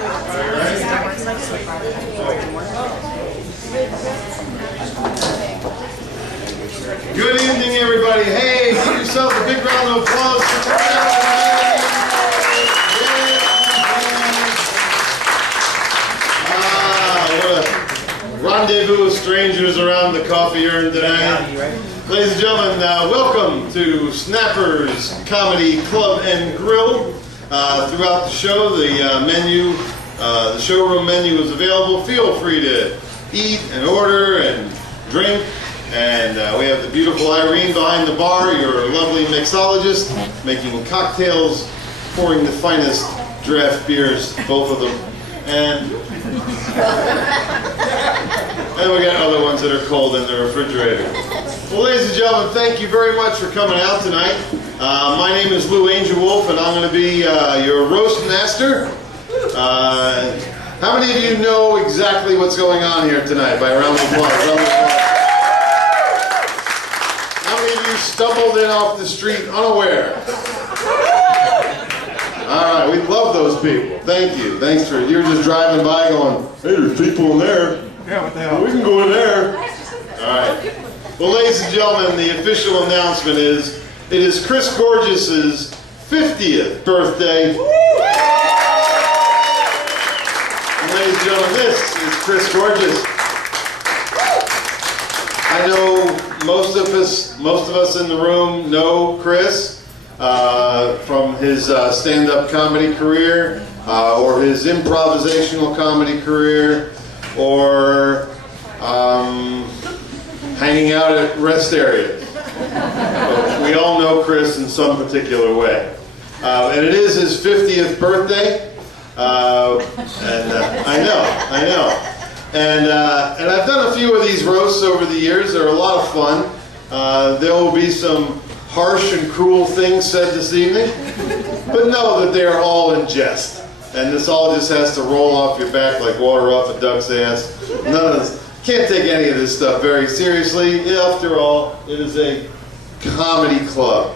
Good evening, everybody. Hey, give yourselves a big round of applause. What a rendezvous of strangers around the coffee urn today. Ladies and gentlemen, welcome to Snapper's Comedy Club and Grill. Throughout the show, the showroom menu is available. Feel free to eat and order and drink. And we have the beautiful Irene behind the bar, your lovely mixologist, making cocktails, pouring the finest draft beers, both of them. And we got other ones that are cold in the refrigerator. Well, ladies and gentlemen, thank you very much for coming out tonight. My name is Lou Angel Wolf, and I'm going to be your roast master. How many of you know exactly what's going on here tonight? By a round of applause. Round of applause. How many of you stumbled in off the street unaware? All right, we love those people. Thank you. Thanks for, you're just driving by going, hey, there's people in there. Yeah, what the hell? We can go in there. All right. Well, ladies and gentlemen, the official announcement is, it is Chris Gorges' 50th birthday. And ladies and gentlemen, this is Chris Gorges. I know most of us in the room know Chris from his stand-up comedy career, or his improvisational comedy career, or hanging out at rest areas. So we all know Chris in some particular way. And it is his 50th birthday. I know. And I've done a few of these roasts over the years. They're a lot of fun. There will be some harsh and cruel things said this evening, but know that they are all in jest. And this all just has to roll off your back like water off a duck's ass. None of this, can't take any of this stuff very seriously. After all, it is a comedy club.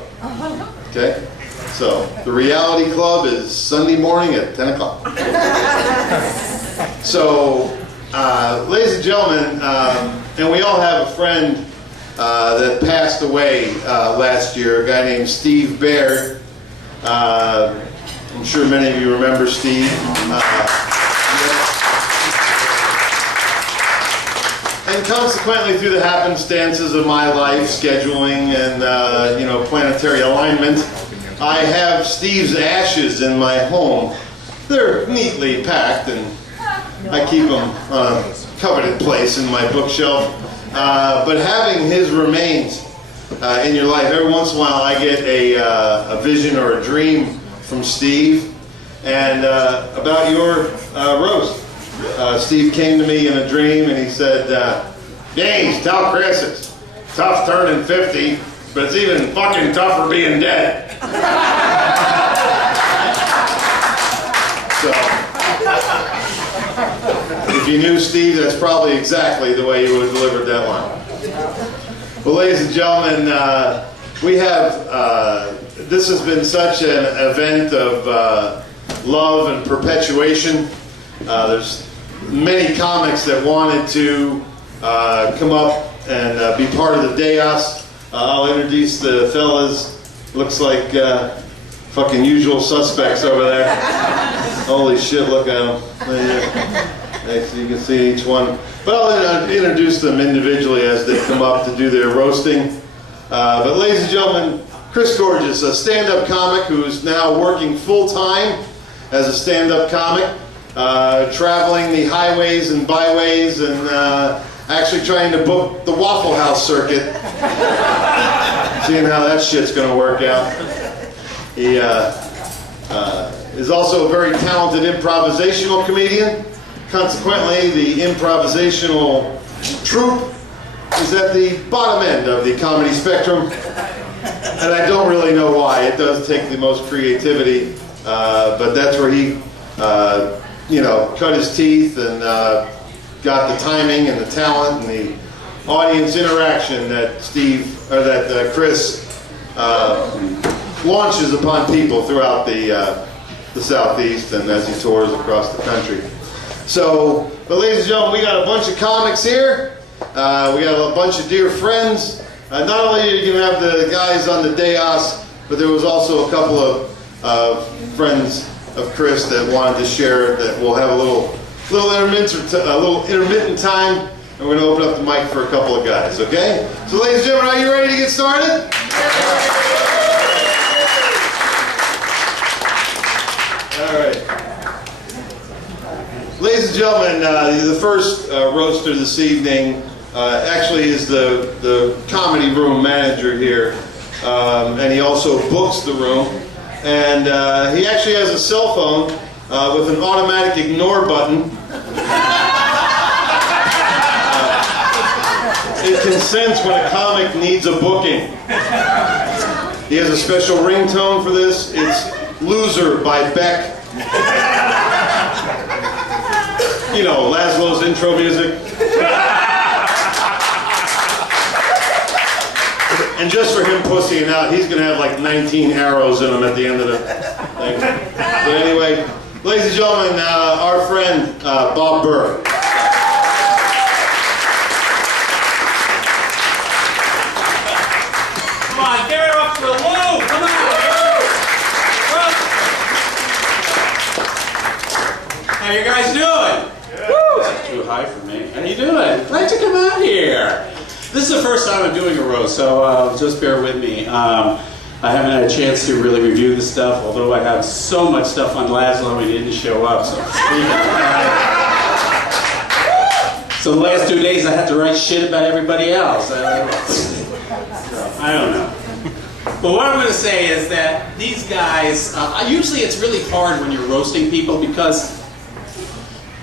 Okay? So, the reality club is Sunday morning at 10 o'clock. So, ladies and gentlemen, and we all have a friend that passed away last year, a guy named Steve Baird. I'm sure many of you remember Steve. And consequently, through the happenstances of my life, scheduling and planetary alignment, I have Steve's ashes in my home. They're neatly packed, and I keep them on a coveted place in my bookshelf. But having his remains in your life, every once in a while I get a vision or a dream from Steve, and about your roast. Steve came to me in a dream and he said, James, tell Chris it's tough turning 50, but it's even fucking tougher being dead. So, if you knew Steve, that's probably exactly the way you would have delivered that line. Well, ladies and gentlemen, we have, this has been such an event of love and perpetuation. There's many comics that wanted to come up and be part of the dais. I'll introduce the fellas. Looks like fucking usual suspects over there. Holy shit, look at them. So you can see each one. But I'll introduce them individually as they come up to do their roasting. But ladies and gentlemen, Chris Gorges, a stand-up comic who's now working full-time as a stand-up comic, traveling the highways and byways and actually trying to book the Waffle House circuit, seeing how that shit's going to work out. He is also a very talented improvisational comedian. Consequently, the improvisational troupe is at the bottom end of the comedy spectrum, and I don't really know why. It does take the most creativity, but that's where he, cut his teeth and got the timing and the talent and the audience interaction that Chris launches upon people throughout the the Southeast and as he tours across the country. So, but ladies and gentlemen, we got a bunch of comics here. We got a bunch of dear friends. Not only are you going to have the guys on the dais, but there was also a couple of friends of Chris that wanted to share that we'll have a little intermittent time, and we're going to open up the mic for a couple of guys, okay? So ladies and gentlemen, are you ready to get started? All right. Ladies and gentlemen, the first roaster this evening actually is the comedy room manager here, and he also books the room. And he actually has a cell phone with an automatic ignore button. It can sense when a comic needs a booking. He has a special ringtone for this. It's Loser by Beck. You know, Laszlo's intro music. And just for him pussying out, he's going to have like 19 arrows in him at the end of the thing. But anyway, ladies and gentlemen, our friend Bob Burr. Come on, give it up for Lou! Come on! How you guys doing? Woo! That's too high for me. How you doing? Glad to come out here. This is the first time I'm doing a roast, so just bear with me. I haven't had a chance to really review the stuff, although I have so much stuff on Laszlo and he didn't show up. So the last 2 days I had to write shit about everybody else. I don't know. But what I'm going to say is that these guys, usually it's really hard when you're roasting people because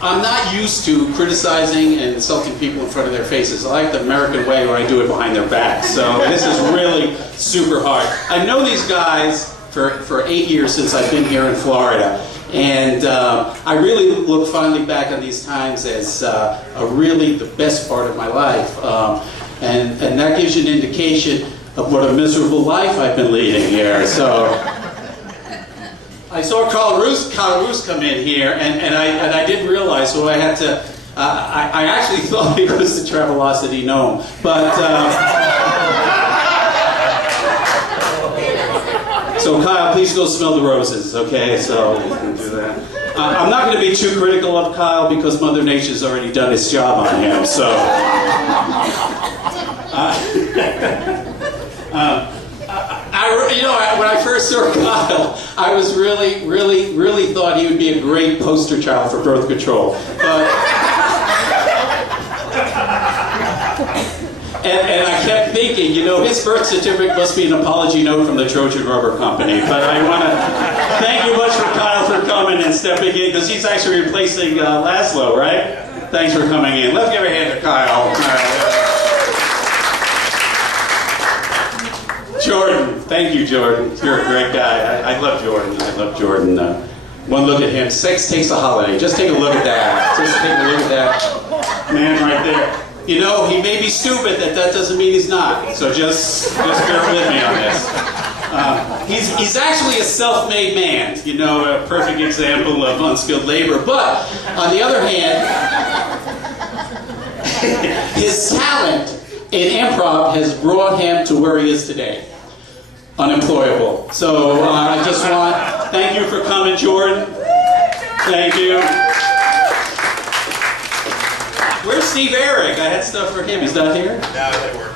I'm not used to criticizing and insulting people in front of their faces. I like the American way where I do it behind their back. So this is really super hard. I've known these guys for 8 years since I've been here in Florida. And I really look fondly back on these times as really the best part of my life. And that gives you an indication of what a miserable life I've been leading here. So I saw Carl Roos come in here, and I didn't realize, so I had to. I actually thought he was the Travelocity gnome, but. So Kyle, please go smell the roses, okay? So you can do that. I'm not going to be too critical of Kyle because Mother Nature's already done its job on him. So. When I first saw Kyle, I was really thought he would be a great poster child for birth control. And I kept thinking, his birth certificate must be an apology note from the Trojan Rubber Company. But I want to thank you much for Kyle for coming and stepping in, because he's actually replacing Laszlo, right? Thanks for coming in. Let's give a hand to Kyle. Jordan, thank you, Jordan. You're a great guy. I love Jordan. One look at him. Sex takes a holiday. Just take a look at that. Just take a look at that man right there. He may be stupid. That doesn't mean he's not. So just bear with me on this. He's actually a self-made man. A perfect example of unskilled labor. But on the other hand, his talent in improv has brought him to where he is today. Unemployable. So I just thank you for coming, Jordan. Thank you. Where's Steve Eric? I had stuff for him. He's not here? No, they weren't.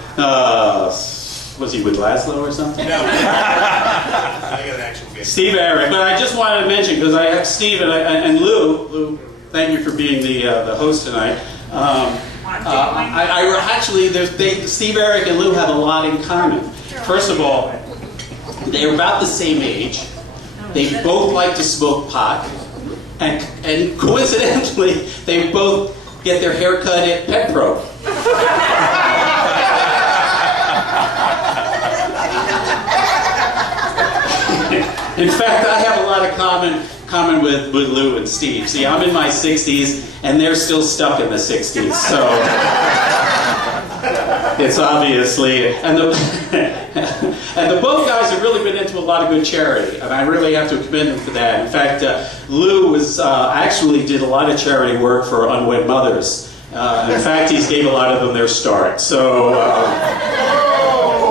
Was he with Laszlo or something? No. I got an actual game. Steve Eric. But I just wanted to mention, because I have Steve and Lou. Lou, thank you for being the host tonight. Steve Eric and Lou have a lot in common. First of all, they're about the same age. They both like to smoke pot. And coincidentally, they both get their hair cut at Pet Pro. In fact, I have a lot of common with Lou and Steve. See, I'm in my 60s, and they're still stuck in the 60s. So It's obviously, and the and the both guys have really been into a lot of good charity, and I really have to commend them for that. In fact, Lou was actually did a lot of charity work for unwed mothers. In fact, he's gave a lot of them their start. So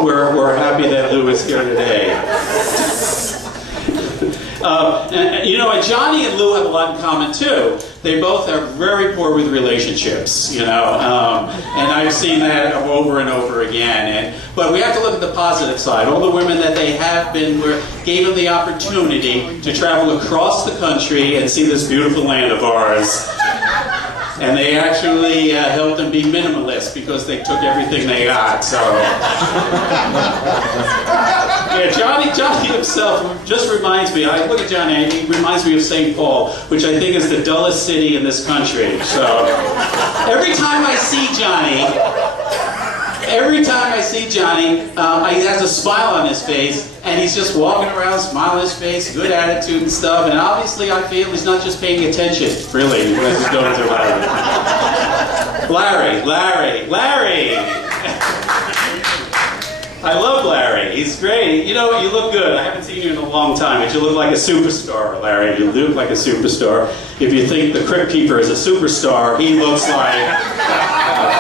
we're happy that Lou is here today. And Johnny and Lou have a lot in common too. They both are very poor with relationships, and I've seen that over and over again. But we have to look at the positive side. All the women that they have been gave them the opportunity to travel across the country and see this beautiful land of ours. And they actually helped them be minimalists because they took everything they got. So, yeah, Johnny himself just reminds me. I look at Johnny, and he reminds me of St. Paul, which I think is the dullest city in this country. So, every time I see Johnny, he has a smile on his face, and he's just walking around, smile on his face, good attitude and stuff. And obviously, I feel he's not just paying attention, really, as he's going through Larry. Larry! I love Larry. He's great. You look good. I haven't seen you in a long time, but you look like a superstar, Larry. You look like a superstar. If you think the Crypt Keeper is a superstar, he looks like a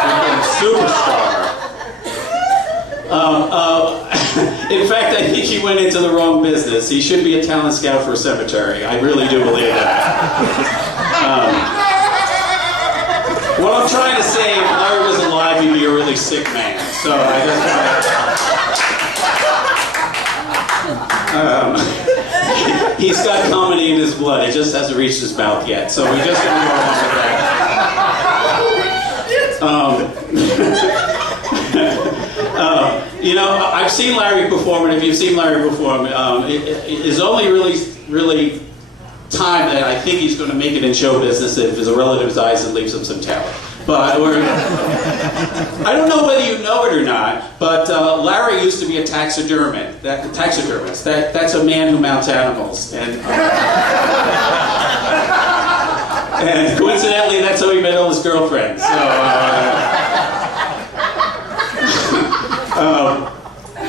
freaking superstar. In fact, I think he went into the wrong business. He should be a talent scout for a cemetery. I really do believe that. What I'm trying to say, if Larry was alive, he'd be a really sick man. So I just he's got comedy in his blood. It just hasn't reached his mouth yet. So we just going to go along with that. I've seen Larry perform, and if you've seen Larry perform, it's only really time that I think he's going to make it in show business if his relative dies and leaves him some talent. But I don't know whether you know it or not, but Larry used to be a taxidermist. That's a man who mounts animals, and coincidentally, that's how he met all his girlfriends.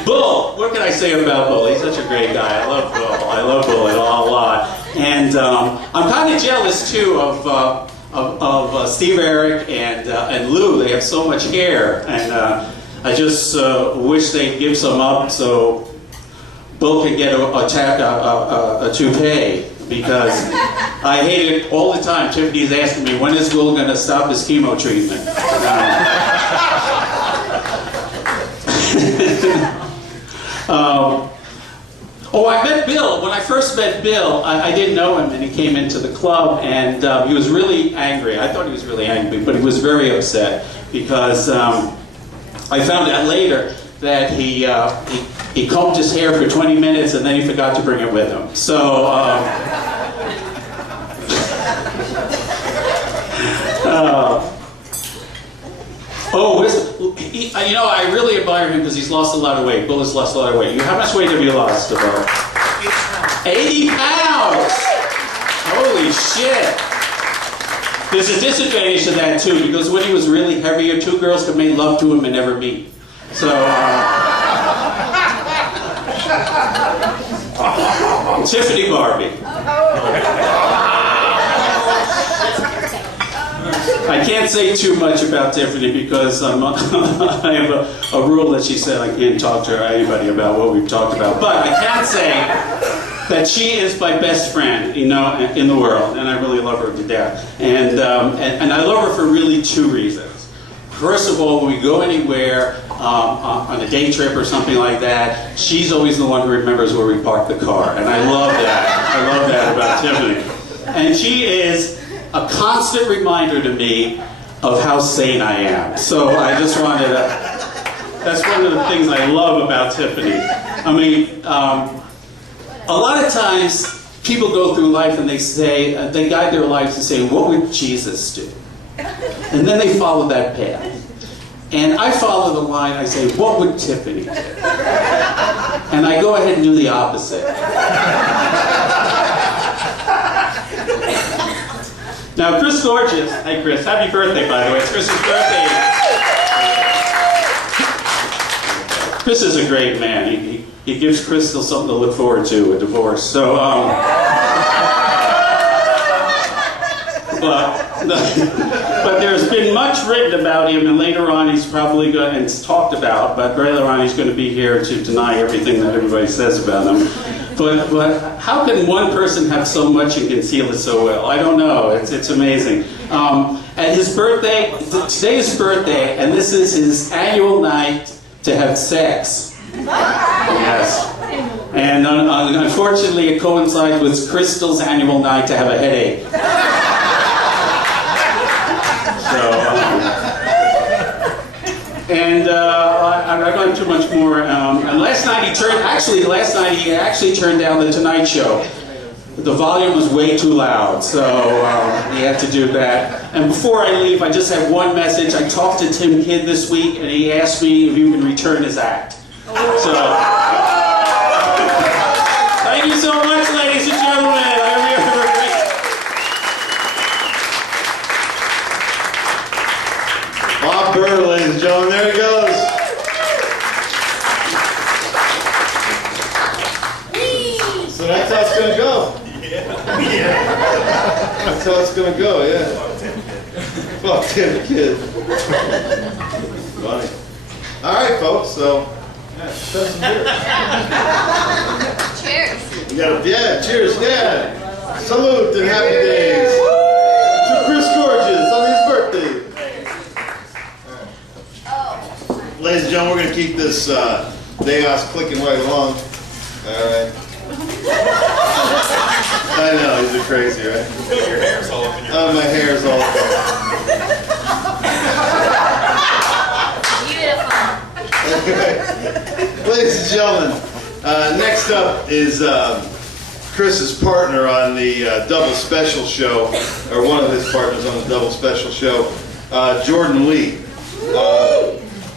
Bull, what can I say about Bull? He's such a great guy. I love Bull a lot. And I'm kind of jealous too of Steve Eric and Lou. They have so much hair, and I just wish they'd give some up so Bull could get a toupee, because I hate it all the time. Tiffany's asking me, when is Bull going to stop his chemo treatment? I met Bill. When I first met Bill, I didn't know him, and he came into the club, and he was really angry. I thought he was really angry, but he was very upset because I found out later that he combed his hair for 20 minutes, and then he forgot to bring it with him. So, I really admire him because he's lost a lot of weight. Bill has lost a lot of weight. How much weight have you lost, Bill? 80 pounds! Holy shit! There's a disadvantage to that, too, because when he was really heavier, two girls could make love to him and never meet. So, Tiffany Barbie. I can't say too much about Tiffany because I have a rule that she said I can't talk to anybody about what we've talked about. But I can say that she is my best friend, in the world, and I really love her to death. And I love her for really two reasons. First of all, when we go anywhere on a day trip or something like that, she's always the one who remembers where we parked the car, and I love that. I love that about Tiffany. And she is a constant reminder to me of how sane I am. So I just wanted to, that's one of the things I love about Tiffany. I mean, a lot of times people go through life and they say, they guide their lives to say, what would Jesus do? And then they follow that path. And I follow the line, I say, what would Tiffany do? And I go ahead and do the opposite. Now, Gorges, hey Chris, happy birthday, by the way. It's Chris's birthday. Chris is a great man. He gives Crystal something to look forward to, a divorce. So, but there's been much written about him, and later on he's probably going, and it's talked about, but later on he's going to be here to deny everything that everybody says about him. But how can one person have so much and conceal it so well? I don't know. It's amazing. At his birthday, today is his birthday, and this is his annual night to have sex. Yes. And unfortunately, it coincides with Crystal's annual night to have a headache. And I'm not going too much more. And last night he actually turned down the Tonight Show. The volume was way too loud, so he had to do that. And before I leave, I just have one message. I talked to Tim Kidd this week, and he asked me if you can return his act. So, thank you so much, ladies and gentlemen. I hope you have a great. Bob Burr, ladies and gentlemen, there he goes. So that's how it's gonna go. Yeah. That's how it's gonna go, yeah. Fuck Tim Kidd. Funny. All right, folks. So, yeah, have some beer. Cheers. You got cheers, yeah. Salute and happy days to Chris Gorges on his birthday. Ladies and gentlemen, we're going to keep this Deos clicking right along. All right. I know, these are crazy, right? Your hair's all up in your Oh, my hair's all up. Beautiful. Ladies and gentlemen, next up is Chris's partner on the Double Special show, or one of his partners on the Double Special show, Jordan Lee.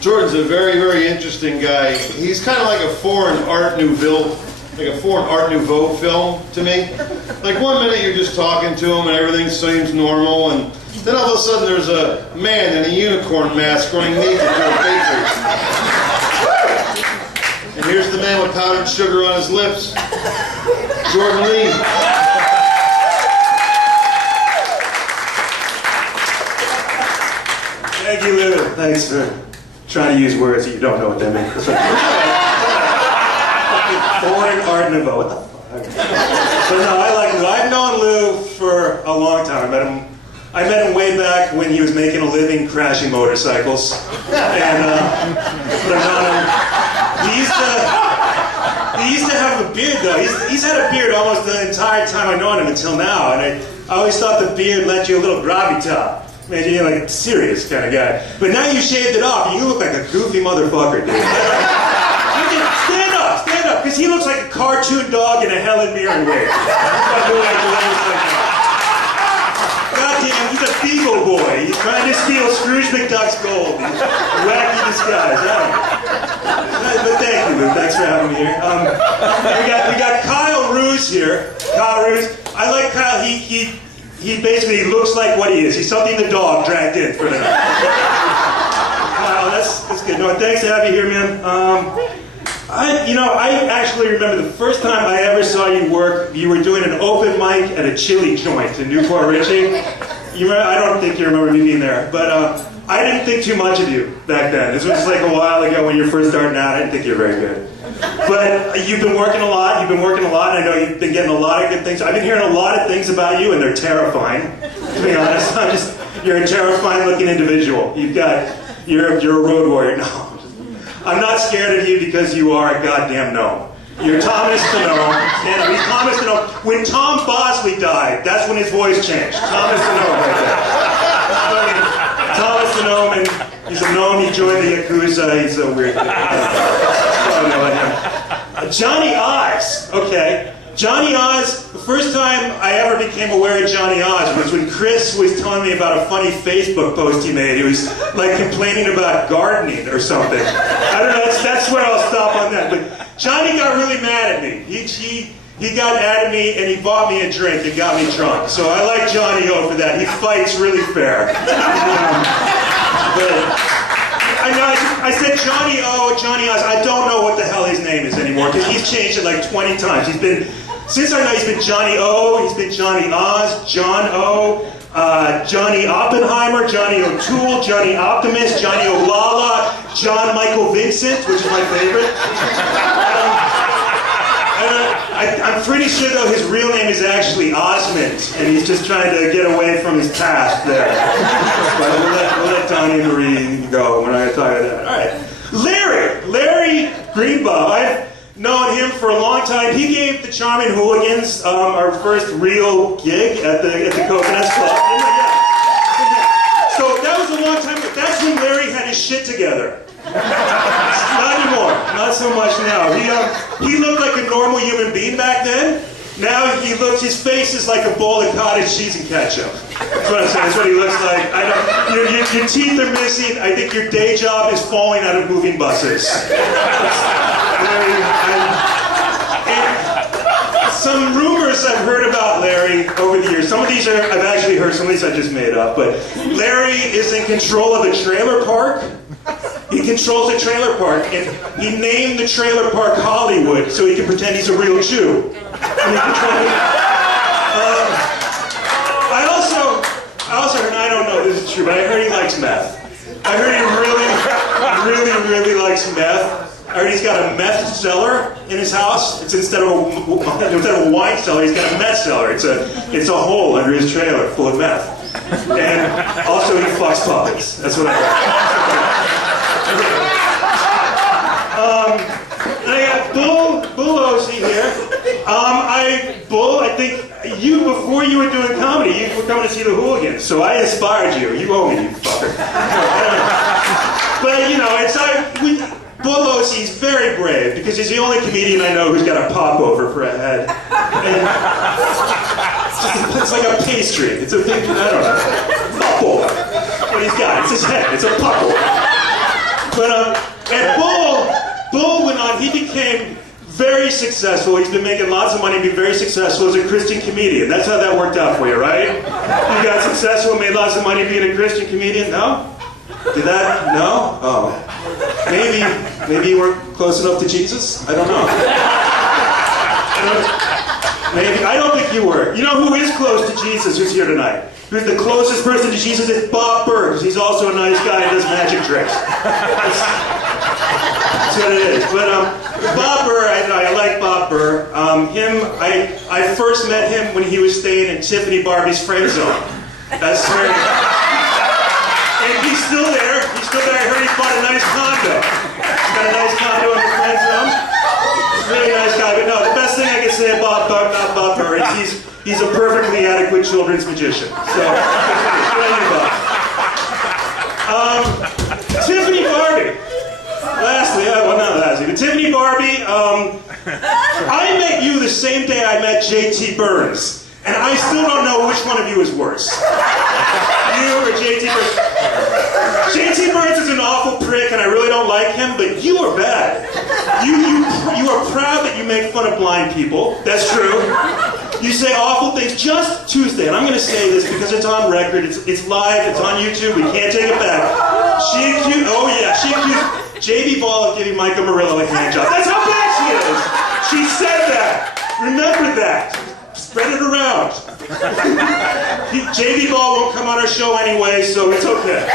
Jordan's a very, very interesting guy. He's kind of like a foreign Art Nouveau film to me. Like one minute you're just talking to him and everything seems normal, and then all of a sudden there's a man in a unicorn mask running naked to a bakery. And here's the man with powdered sugar on his lips, Jordan Lee. Thank you, Lou. Thanks for trying to use words that you don't know what they mean. Foreign Art Nouveau. What the fuck? But no, I like Lou. I've known Lou for a long time. I met him way back when he was making a living crashing motorcycles. And but I've known him. He used to have a beard though. He's had a beard almost the entire time I've known him until now. And I always thought the beard lent you a little gravitas. Made you like a serious kind of guy. But now you shaved it off, and you look like a goofy motherfucker, dude. Stand up, because he looks like a cartoon dog in a Helen Mirren wig. God damn, he's a beagle boy. He's trying to steal Scrooge McDuck's gold. He's wacky disguise. But thank you, Lou. Thanks for having me here. We got Kyle Roos here. Kyle Roos. I like Kyle. He basically looks like what he is. He's something the dog dragged in for the night. Kyle, that's good. No, thanks to have you here, man. I actually remember the first time I ever saw you work. You were doing an open mic at a chili joint in Newport Richie. I don't think you remember me being there, but I didn't think too much of you back then. This was just like a while ago when you were first starting out. I didn't think you were very good. But you've been working a lot, and I know you've been getting a lot of good things. I've been hearing a lot of things about you, and they're terrifying, to be honest. You're a terrifying looking individual. You're a road warrior. No, I'm not scared of you because you are a goddamn gnome. You're Thomas the Gnome. He's Thomas the Gnome. When Tom Bosley died, that's when his voice changed. Thomas the Gnome right there. Thomas the Gnome, and he's a gnome, he joined the Yakuza, he's a weird guy. Johnny Oz, okay. Johnny Oz, the first time I ever became aware of Johnny Oz was when Chris was telling me about a funny Facebook post he made. He was like complaining about gardening or something. I don't know, that's where I'll stop on that. But Johnny got really mad at me. He got mad at me and he bought me a drink and got me drunk. So I like Johnny O for that. He fights really fair. But I I know, I said Johnny O, Johnny Oz. I don't know what the hell his name is anymore, because he's changed it like 20 times. Since I know he's been Johnny O, he's been Johnny Oz, John O, Johnny Oppenheimer, Johnny O'Toole, Johnny Optimist, Johnny Olala, John Michael Vincent, which is my favorite. I'm pretty sure though his real name is actually Osmond, and he's just trying to get away from his past there. But we'll let Donnie and Marie go. We're not going to talk about that. All right, Larry Greenbaugh. I've known him for a long time. He gave the Charming Hooligans our first real gig at the Coconuts Club. So that was a long time ago. That's when Larry had his shit together. Not anymore. Not so much now. He looked like a normal human being back then. Now his face is like a bowl of cottage cheese and ketchup. That's what I'm saying. That's what he looks like. Your teeth are missing. I think your day job is falling out of moving buses. Some rumors I've heard about Larry over the years. Some of these I've actually heard. Some of these I just made up. But Larry is in control of a trailer park. He controls a trailer park, and he named the trailer park Hollywood so he can pretend he's a real Jew. I also heard, I don't know if this is true, but I heard he likes meth. I heard he really likes meth. I heard he's got a meth cellar in his house. It's instead of a wine cellar, he's got a meth cellar. It's a hole under his trailer full of meth. And also he fucks puppies. That's what I heard. And I got Bull Osey here. Bull, I think before you were doing comedy, you were coming to see the Hooligans, so I inspired you. You owe me, you fucker. But Bull Osey's very brave because he's the only comedian I know who's got a popover for a head. And it's like a pastry. It's a thing, I don't know. Popover. What he's got, it's his head. It's a popover. But and Bull went on. He became very successful. He's been making lots of money, being very successful as a Christian comedian. That's how that worked out for you, right? You got successful, made lots of money being a Christian comedian. No? Did that? No? Oh. Maybe you weren't close enough to Jesus? I don't know. Maybe. I don't think you were. You know who is close to Jesus who's here tonight? Who's the closest person to Jesus is Bob Burr. He's also a nice guy and does magic tricks. That's what it is. But Bob Burr, I like Bob Burr. I first met him when he was staying in Tiffany Barbie's friend zone. That's where. And he's still there. He's still there. I heard he bought a nice condo. He's got a nice condo in the friend zone. He's a really nice guy. But no, the best thing I can say about Bob Burr is he's a perfectly adequate children's magician. So, Tiffany Barbie. But Tiffany Barbie, I met you the same day I met J.T. Burns. And I still don't know which one of you is worse. You or J.T. Burns. J.T. Burns is an awful prick and I really don't like him, but you are bad. You are proud that you make fun of blind people. That's true. You say awful things. Just Tuesday, and I'm going to say this because it's on record, it's live, it's on YouTube, we can't take it back. She accused J.B. Ball of giving Micah Murillo a hand job. That's how bad she is. She said that. Remember that. Spread it around. J.B. Ball won't come on our show anyway, so it's okay.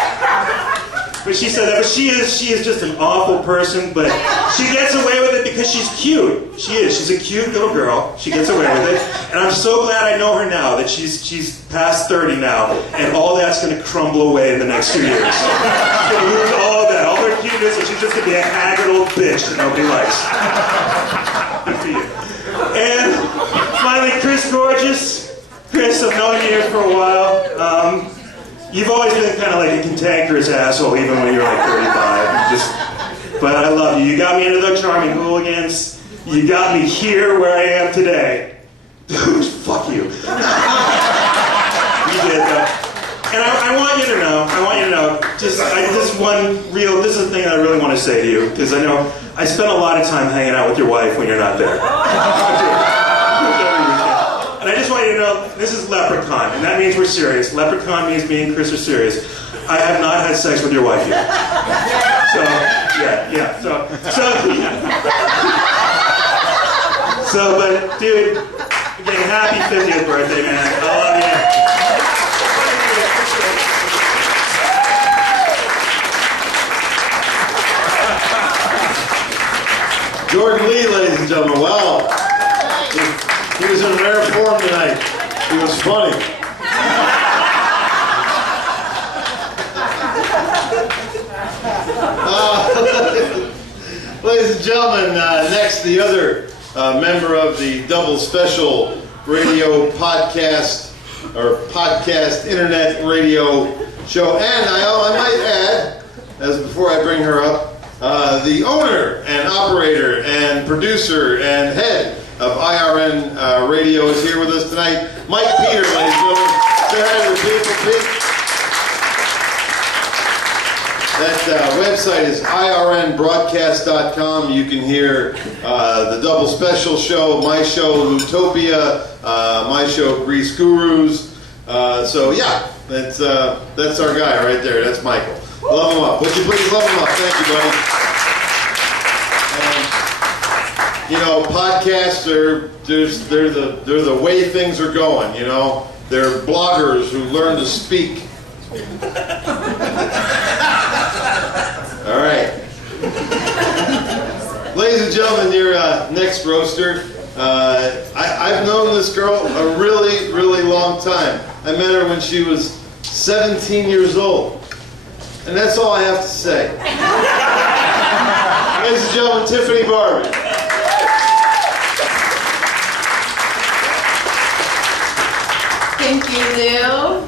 But she said that. But she is just an awful person, but she gets away with it because she's cute. She is. She's a cute little girl. She gets away with it. And I'm so glad I know her now, that she's past 30 now, and all that's going to crumble away in the next 2 years. She's going to lose all that, all her cuteness, and she's just going to be a haggard old bitch that nobody likes. Good for you. And finally, Chris Gorges. Chris, I've known you here for a while. You've always been kind of like a cantankerous asshole, even when you were like 35. But I love you. You got me into the Charming Hooligans. You got me here where I am today. Dude, fuck you. You did, though. And I want you to know, this is the thing I really want to say to you, because I know I spend a lot of time hanging out with your wife when you're not there. And I just want you to know, this is Leprechaun, and that means we're serious. Leprechaun means me and Chris are serious. I have not had sex with your wife yet. So, yeah. So, but dude, again, happy 50th birthday, man. I love you. Jordan Lee, ladies and gentlemen. Wow. He was in rare form tonight. He was funny. Ladies and gentlemen, next the other member of the Double Special Radio Podcast, or Podcast Internet Radio Show, and I might add, as before I bring her up, the owner and operator and producer and head of IRN Radio is here with us tonight. Mike Peter, ladies and gentlemen. Say hi to the people, Pete. That website is irnbroadcast.com. You can hear the Double Special Show, my show, Utopia, my show, Grease Gurus. So yeah, that's our guy right there. That's Michael. Love him up. Would you please love him up? Thank you, buddy. You know, podcasts are they're the way things are going. You know, they're bloggers who learn to speak. All right, ladies and gentlemen, your next roaster. I've known this girl a really, really long time. I met her when she was 17 years old, and that's all I have to say. Ladies and gentlemen, Tiffany Barbie. Thank you, Lou.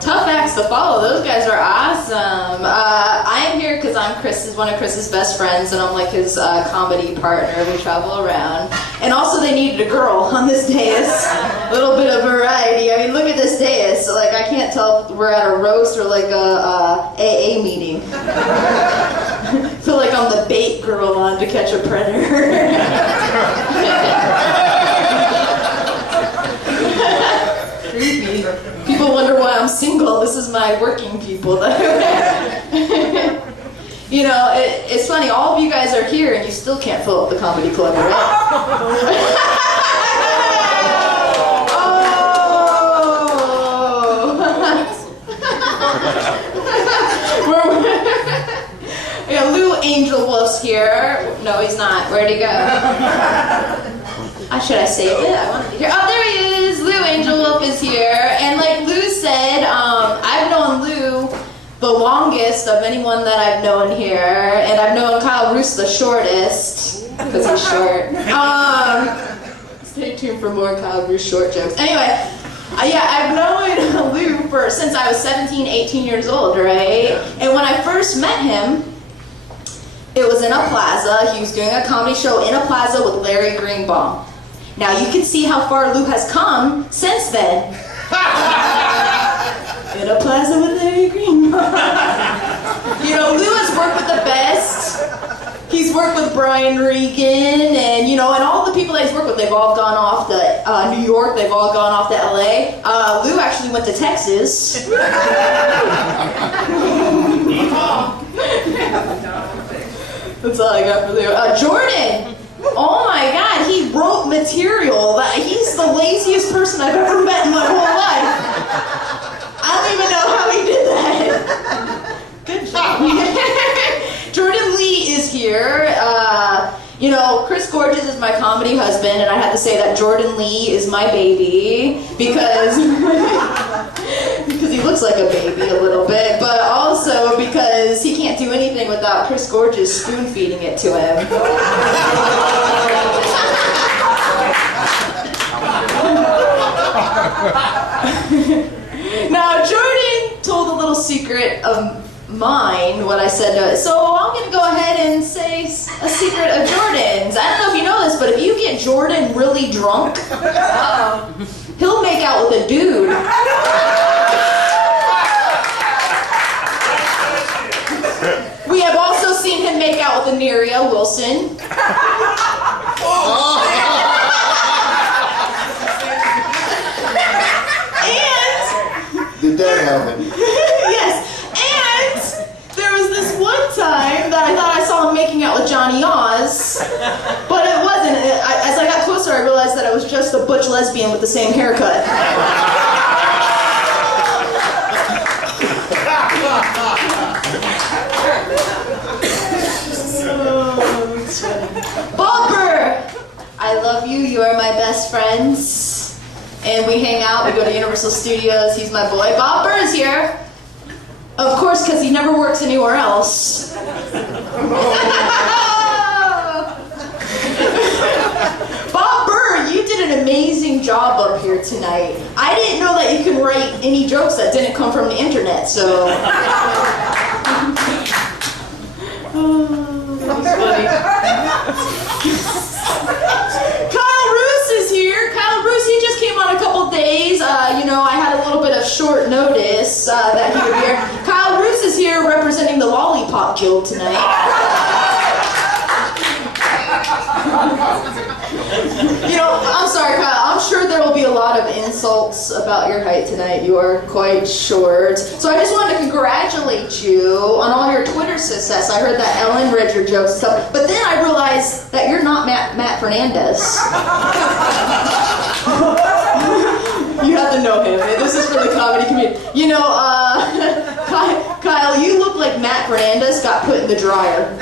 Tough acts to follow. Those guys are awesome. I am here because I'm one of Chris's best friends, and I'm like his comedy partner. We travel around. And also they needed a girl on this dais. A little bit of variety. I mean, look at this dais. Like, I can't tell if we're at a roast or like a AA meeting. I feel like I'm the bait girl on To Catch a Predator. Creepy. People wonder why I'm single. This is my working people. You know, it's funny. All of you guys are here, and you still can't fill up the comedy club, right? Yeah, Lou Angel Wolf's here. No, he's not. Where'd he go? Should I save it? I wanted to hear. Oh, there he is. Lou Angel Wolf is here. And like Lou said, I've known Lou the longest of anyone that I've known here. And I've known Kyle Roos the shortest, because he's short. Stay tuned for more Kyle Roos short jokes. Anyway, yeah, I've known Lou since I was 17, 18 years old, right? And when I first met him, it was in a plaza. He was doing a comedy show in a plaza with Larry Greenbaum. Now you can see how far Lou has come since then. In a plaza with Larry Greenbaum. You know, Lou has worked with the best. He's worked with Brian Regan, and you know, and all the people that he's worked with, they've all gone off to New York. They've all gone off to LA. Lou actually went to Texas. That's all I got for Lou. Jordan! Oh my God, he wrote material. He's the laziest person I've ever met in my whole life. I don't even know how he did that. Good job. Jordan Lee is here. You know, Chris Gorges is my comedy husband, and I had to say that Jordan Lee is my baby because he looks like a baby a little bit, but also because he can't do anything without Chris Gorges spoon feeding it to him. Now, Jordan told a little secret of mine, what I said to it. So I'm going to go ahead and say a secret of Jordan's. I don't know if you know this, but if you get Jordan really drunk, he'll make out with a dude. We have also seen him make out with Aneria Wilson. And did that happen? yes, and there was this out with Johnny Oz, but it wasn't. As I got closer, I realized that I was just a butch lesbian with the same haircut. Bopper! I love you, you are my best friends. And we hang out, we go to Universal Studios, he's my boy. Bopper is here. Of course, because he never works anywhere else. Bopper, you did an amazing job up here tonight. I didn't know that you could write any jokes that didn't come from the internet, so... That's funny. Kyle Roos is here. Kyle Roos, he just came on a couple days. I had a little bit of short notice that he would be here. Kyle Roos is here representing the Lollipop Guild tonight. I'm sorry, Kyle. I'm sure there will be a lot of insults about your height tonight. You are quite short. So I just wanted to congratulate you on all your Twitter success. I heard that Ellen read your jokes and stuff, but then I realized that you're not Matt Fernandez. You have to know him. This is for the comedy community. Kyle, you look like Matt Fernandez got put in the dryer.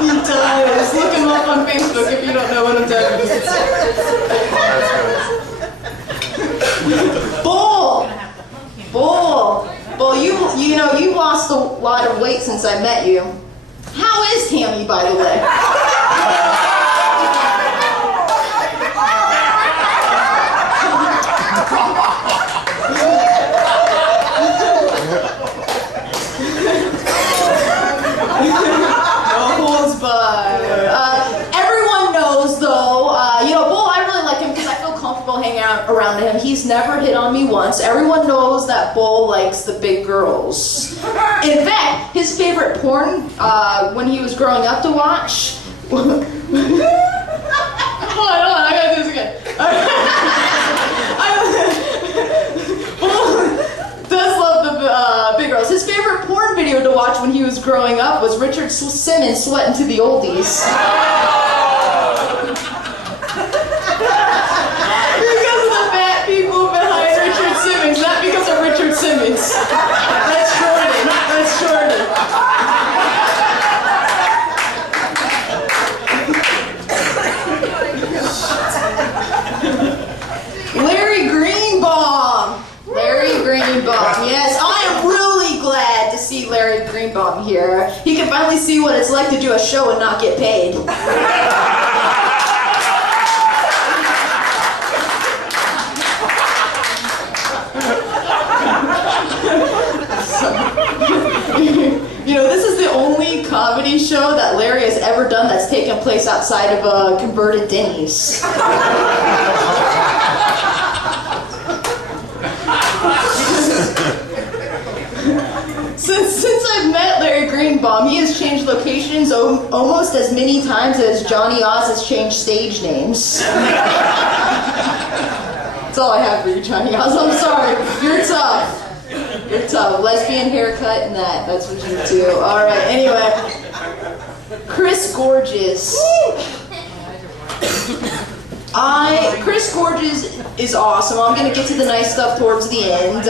He does. Look him up on Facebook if you don't know what I'm talking about. Bull, you've lost a lot of weight since I met you. How is Tammy, by the way? Everyone knows, though, Bull, I really like him because I feel comfortable hanging out around him. He's never hit on me once. Everyone knows that Bull likes the big girls. In fact, his favorite porn, when he was growing up to watch... Hold on, I gotta do this again. Bull does love the big girls. His favorite porn video to watch when he was growing up was Richard Simmons sweating to the oldies. Because of the fat people behind Richard Simmons, not because of Richard Simmons. That's Jordan. That's Jordan. Larry Greenbaum. Larry Greenbaum. Yes, I am really glad to see Larry Greenbaum here. He can finally see what it's like to do a show and not get paid. This is the only comedy show that Larry has ever done that's taken place outside of a converted Denny's. Since I've met Larry Greenbaum, he has changed locations almost as many times as Johnny Oz has changed stage names. That's all I have for you, Johnny Oz. I'm sorry. You're tough. You're tough. Lesbian haircut and that's what you do. All right, anyway. Chris Gorges. Chris Gorges is awesome. I'm going to get to the nice stuff towards the end.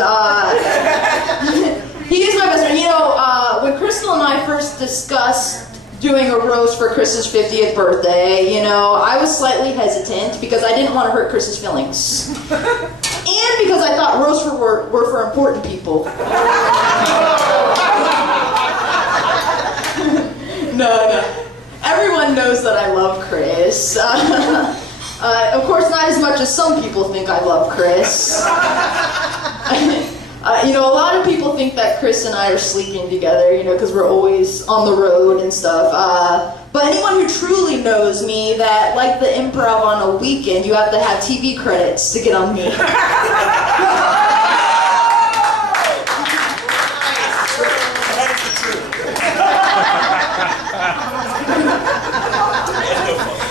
He is my best friend. When Crystal and I first discussed doing a roast for Chris's 50th birthday, I was slightly hesitant because I didn't want to hurt Chris's feelings. And because I thought roasts were for important people. No. Everyone knows that I love Chris. Of course, not as much as some people think I love Chris. A lot of people think that Chris and I are sleeping together, because we're always on the road and stuff. But anyone who truly knows me, that like the improv on a weekend, you have to have TV credits to get on me.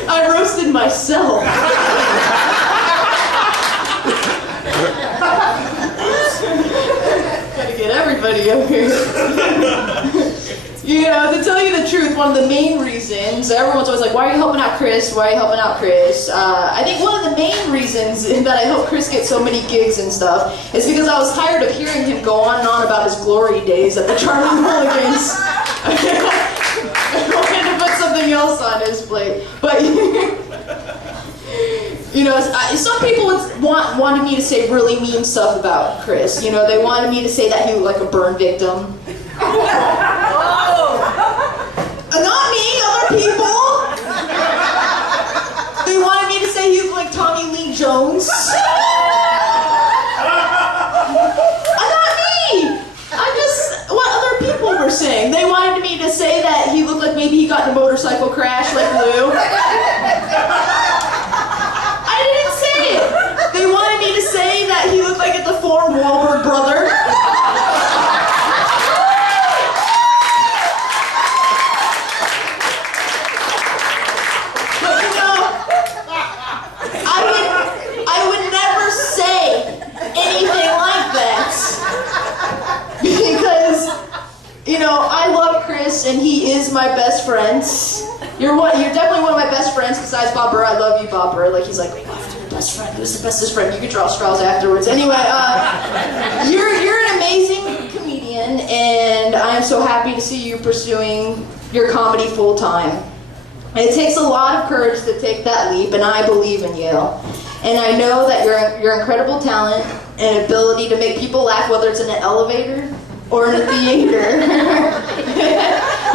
I roasted myself. everybody up here. You know, to tell you the truth, one of the main reasons, everyone's always like, why are you helping out Chris? Why are you helping out Chris? I think one of the main reasons that I helped Chris get so many gigs and stuff is because I was tired of hearing him go on and on about his glory days at the Charming Hooligans. I wanted to put something else on his plate. But, you know, some people wanted me to say really mean stuff about Chris. You know, they wanted me to say that he was like a burn victim. Not me, other people. They wanted me to say he looked like Tommy Lee Jones. Not me. I'm just what other people were saying. They wanted me to say that he looked like maybe he got in a motorcycle crash like Lou. I didn't say it. They wanted me to say that he looked like a deformed Wahlberg brother. You know, I love Chris, and he is my best friend. You're definitely one of my best friends besides Bob Burr. I love you, Bob Burr. Like, he's like, wait, after your best friend. Who's the bestest friend? You can draw straws afterwards. Anyway, you're an amazing comedian, and I am so happy to see you pursuing your comedy full time. It takes a lot of courage to take that leap, and I believe in you. And I know that your incredible talent and ability to make people laugh, whether it's in an elevator or in a theater,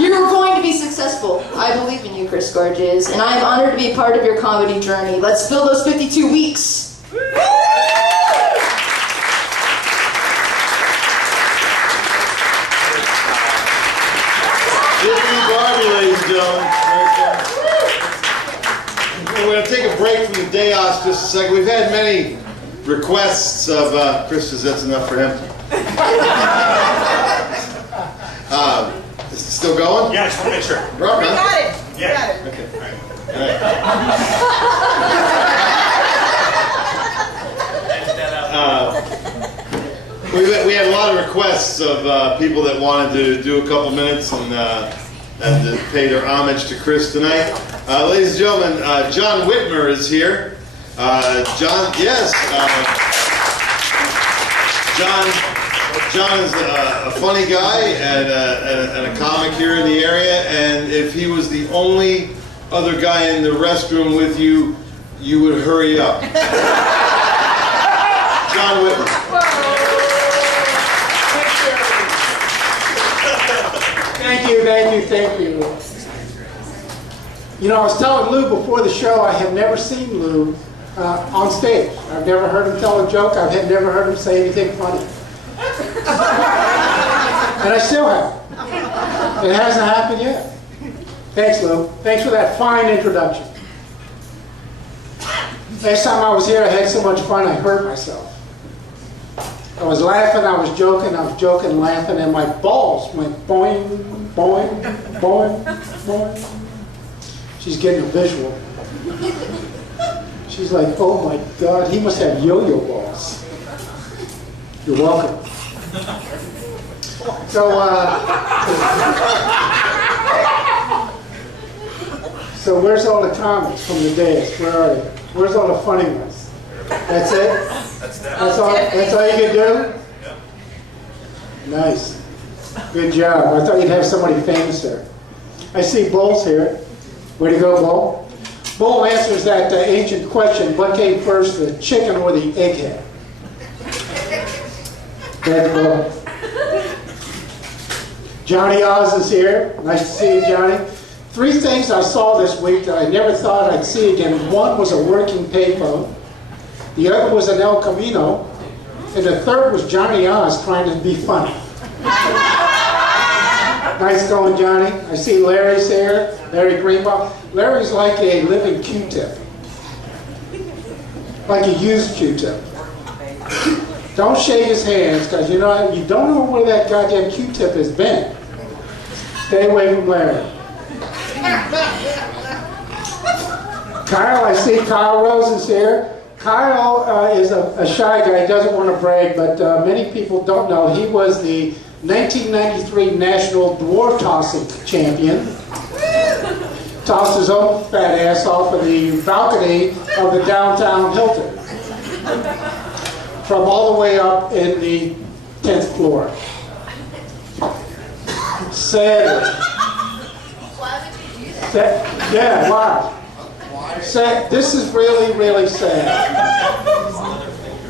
you're going to be successful. I believe in you, Chris Gorges, and I am honored to be a part of your comedy journey. Let's fill those 52 weeks. Barbie, ladies and gentlemen. We're going to take a break from the dais just a second. We've had many requests of Chris, that's enough for him. Is it still going? Yeah, I just want to make sure. Right, We got it. Yeah. Got it. Okay. All right. We had a lot of requests of people that wanted to do a couple minutes and to pay their homage to Chris tonight. Ladies and gentlemen, John Whitmer is here. John, yes. John is a funny guy and a comic here in the area, and if he was the only other guy in the restroom with you, you would hurry up. John Whitmer. Thank you. You know, I was telling Lou before the show, I have never seen Lou on stage. I've never heard him tell a joke. I've never heard him say anything funny. And I still haven't. It hasn't happened yet. Thanks, Lou. Thanks for that fine introduction. Last time I was here, I had so much fun, I hurt myself. I was laughing, I was joking, laughing, and my balls went boing, boing, boing, boing. She's getting a visual. She's like, oh my God, he must have yo-yo balls. You're welcome. So where's all the comics from the days? Where are they? Where's all the funny ones? That's it? That's all you can do? Yeah. Nice. Good job. I thought you'd have somebody famous there. I see Bull's here. Way to go, Bull. Bull answers that ancient question, what came first, the chicken or the egghead? That's Bull. Johnny Oz is here. Nice to see you, Johnny. 3 things I saw this week that I never thought I'd see again. One was a working payphone. The other was an El Camino. And the third was Johnny Oz trying to be funny. Nice going, Johnny. I see Larry's here. Larry Greenbaum. Larry's like a living Q-tip. Like a used Q-tip. Don't shake his hands, because you don't know where that goddamn Q-tip has been. Stay away from Larry. Kyle, I see Kyle Rose is here. Kyle is a shy guy. He doesn't want to brag, but many people don't know. He was the 1993 National Dwarf Tossing Champion. Tossed his own fat ass off of the balcony of the downtown Hilton. From all the way up in the 10th floor. Sadly. Why would you do that? Yeah, why? Sad, this is really, really sad.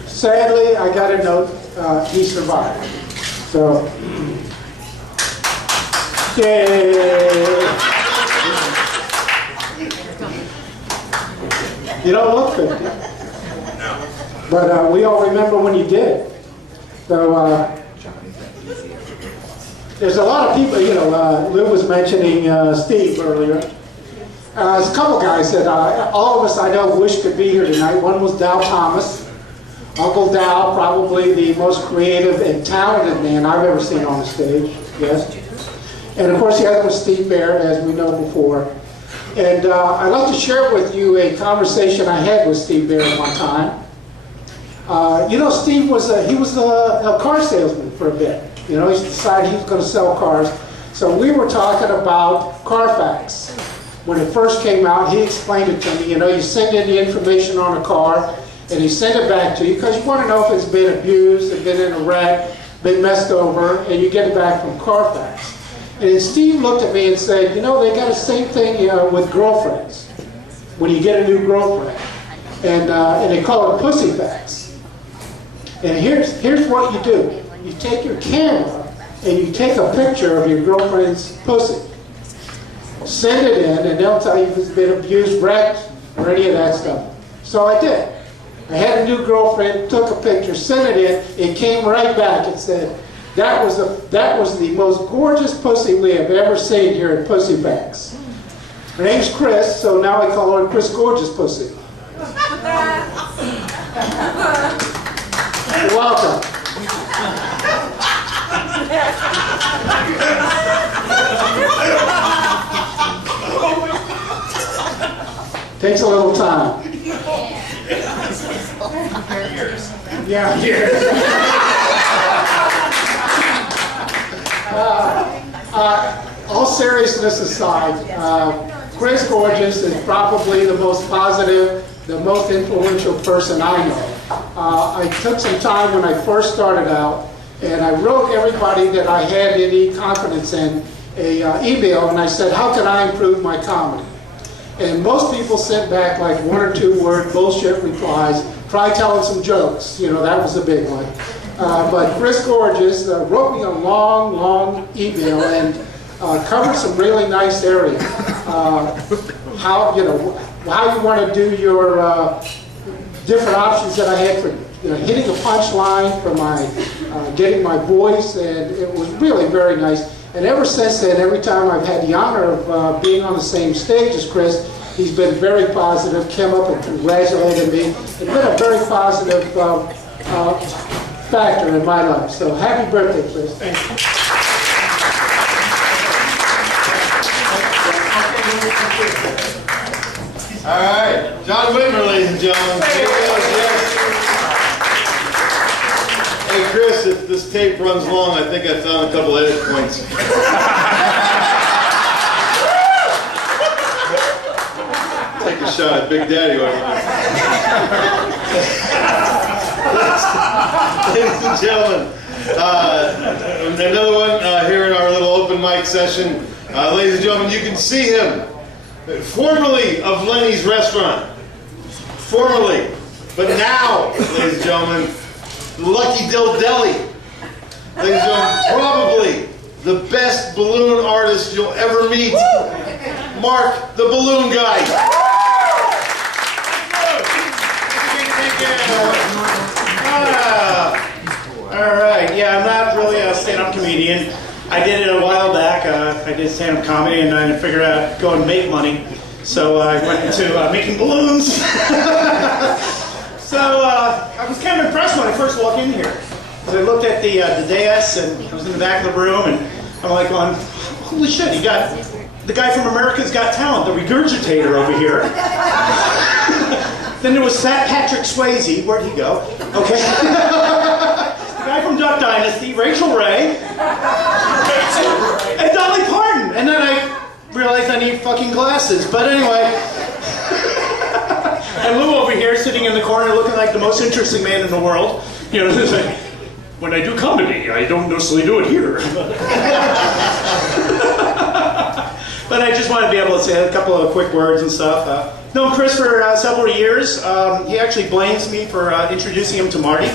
Sadly, I got a note, he survived. So, yay! You don't look 50. But we all remember when you did. So, there's a lot of people, you know, Lou was mentioning Steve earlier. There's a couple guys that all of us I know wish could be here tonight. One was Dow Thomas. Uncle Dow, probably the most creative and talented man I've ever seen on the stage. Yes. And of course the other was Steve Barrett, as we know before. And I'd like to share with you a conversation I had with Steve Barrett one time. You know, Steve was a car salesman for a bit. You know, he decided he was going to sell cars. So we were talking about Carfax. When it first came out, he explained it to me. You know, you send in the information on a car, and he sent it back to you because you want to know if it's been abused, it's been in a wreck, been messed over, and you get it back from Carfax. And Steve looked at me and said, you know, they got the same thing with girlfriends. When you get a new girlfriend, and they call it Pussyfax. And here's what you do. You take your camera and you take a picture of your girlfriend's pussy. Send it in and they'll tell you if it's been abused, wrecked, or any of that stuff. So I did. I had a new girlfriend, took a picture, sent it in, it came right back. It said, that was the most gorgeous pussy we have ever seen here at Pussyfax. Her name's Chris, so now we call her Chris Gorges Pussy. You're welcome. Takes a little time. Yeah, years. All seriousness aside, Chris Gorges is probably the most positive, the most influential person I know. I took some time when I first started out, and I wrote everybody that I had any confidence in an email, and I said, how can I improve my comedy? And most people sent back like 1 or 2 word bullshit replies. Try telling some jokes. You know, that was a big one. But Chris Gorges wrote me a long, long email and covered some really nice areas. How you want to do your different options that I had for hitting a punchline, for my getting my voice, and it was really very nice. And ever since then, every time I've had the honor of being on the same stage as Chris, he's been very positive, came up and congratulated me. It's been a very positive factor in my life. So happy birthday, Chris. Thank you. All right, John Whitmer, ladies and gentlemen. Here he goes, yes. Hey, Chris, if this tape runs long, I think I found a couple edit points. Take a shot at Big Daddy. Ladies and gentlemen, another one here in our little open mic session. Ladies and gentlemen, you can see him, formerly of Lenny's Restaurant. Formerly. But now, ladies and gentlemen, Lucky Dill Deli. Ladies and gentlemen, probably the best balloon artist you'll ever meet. Mark, the balloon guy. All right, yeah, I'm not really a stand-up comedian. I did it a while back. I did stand-up comedy, and I figured out go and make money. So I went into making balloons. So I was kind of impressed when I first walked in here. So I looked at the dais, and I was in the back of the room, and I'm like, going, holy shit, you got the guy from America's Got Talent, the regurgitator over here. Then there was Fat Patrick Swayze. Where'd he go? Okay. The guy from Duck Dynasty, Rachel Ray, and Dolly Parton. And then I realized I need fucking glasses. But anyway, and Lou over here sitting in the corner looking like the most interesting man in the world. You know, it's like, when I do comedy, I don't necessarily do it here. But I just wanted to be able to say a couple of quick words and stuff. Known Chris for several years. He actually blames me for introducing him to Marty.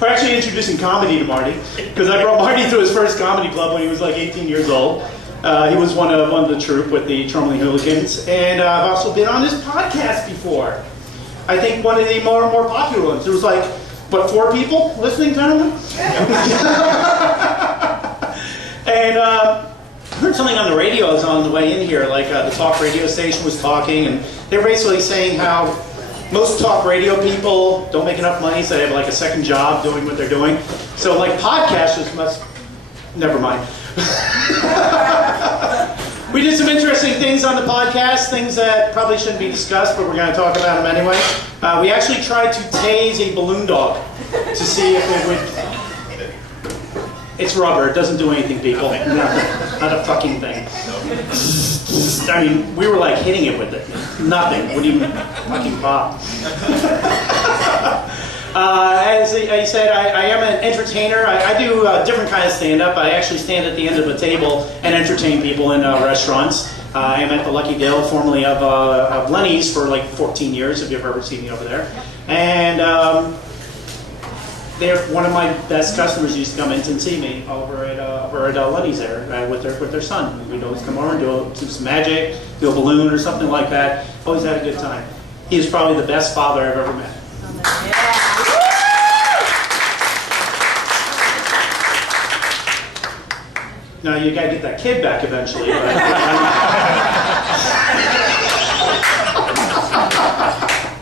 Or actually introducing comedy to Marty, because I brought Marty to his first comedy club when he was like 18 years old. He was one of the troupe with the Trumley Hooligans, and I've also been on this podcast before. I think one of the more popular ones. There was like, what, 4 people listening, gentlemen? And I heard something on the radio as on the way in here, like the talk radio station was talking, and they were basically saying how most talk radio people don't make enough money, so they have like a second job doing what they're doing. So like podcasters must, never mind. We did some interesting things on the podcast, things that probably shouldn't be discussed, but we're going to talk about them anyway. We actually tried to tase a balloon dog to see if it would... It's rubber, it doesn't do anything, people. Not a fucking thing. I mean, we were like hitting it with it. Nothing, wouldn't even fucking pop. As I said, I am an entertainer. I do a different kind of stand-up. I actually stand at the end of a table and entertain people in restaurants. I am at the Lucky Dill, formerly of Lenny's, for like 14 years, if you've ever seen me over there. And they're one of my best customers. Used to come in and see me over at Lenny's there with their son. We'd always come over and do some magic, do a balloon or something like that. Always had a good time. He is probably the best father I've ever met. Now you gotta get that kid back eventually. But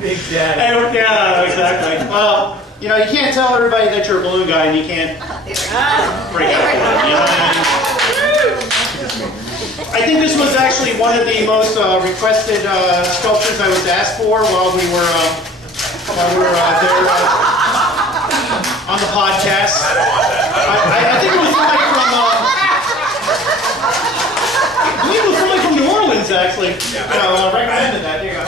Big Daddy. yeah, exactly. Well, you know, you can't tell everybody that you're a balloon guy, and you can't break it. You know what I mean? I think this was actually one of the most requested sculptures I was asked for while we were there on the podcast. I think it was somebody from. I believe it was somebody from New Orleans, actually. Recommended that. There you go.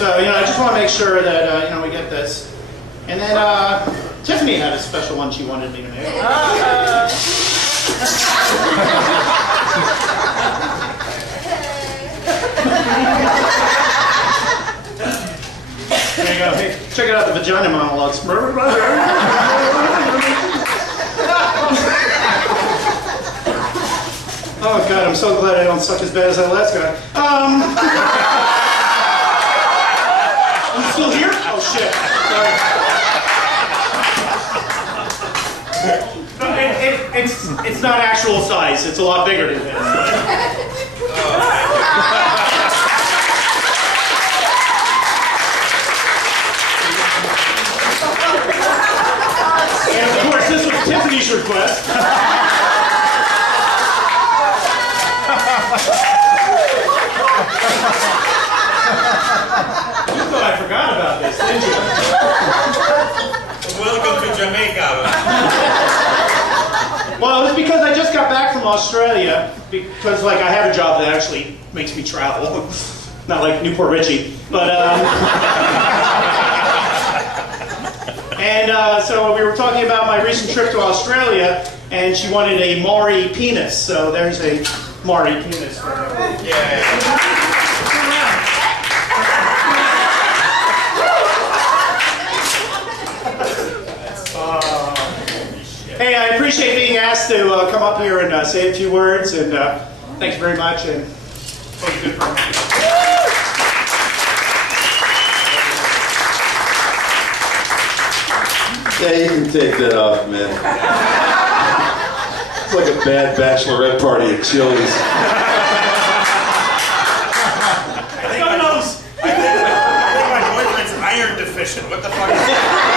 So, you know, I just want to make sure that, you know, we get this. And then, Tiffany had a special one she wanted me to make. There you go. Hey, check it out, the vagina monologues. Oh, God, I'm so glad I don't suck as bad as that last guy. I'm still here? Oh, shit. Sorry. It's not actual size. It's a lot bigger than this. And, of course, this was Tiffany's request. You thought I forgot about this, didn't you? Welcome to Jamaica. Well, it was because I just got back from Australia, because like I have a job that actually makes me travel. Not like Newport Richie, but and so we were talking about my recent trip to Australia, and she wanted a Maori penis. So there's a Maori penis for her. Yeah. Hey, I appreciate being asked to come up here and say a few words, and thanks very much. And good for me. Yeah, you can take that off, man. It's like a bad bachelorette party at Chili's. God knows. I think my boyfriend's iron deficient. What the fuck is that?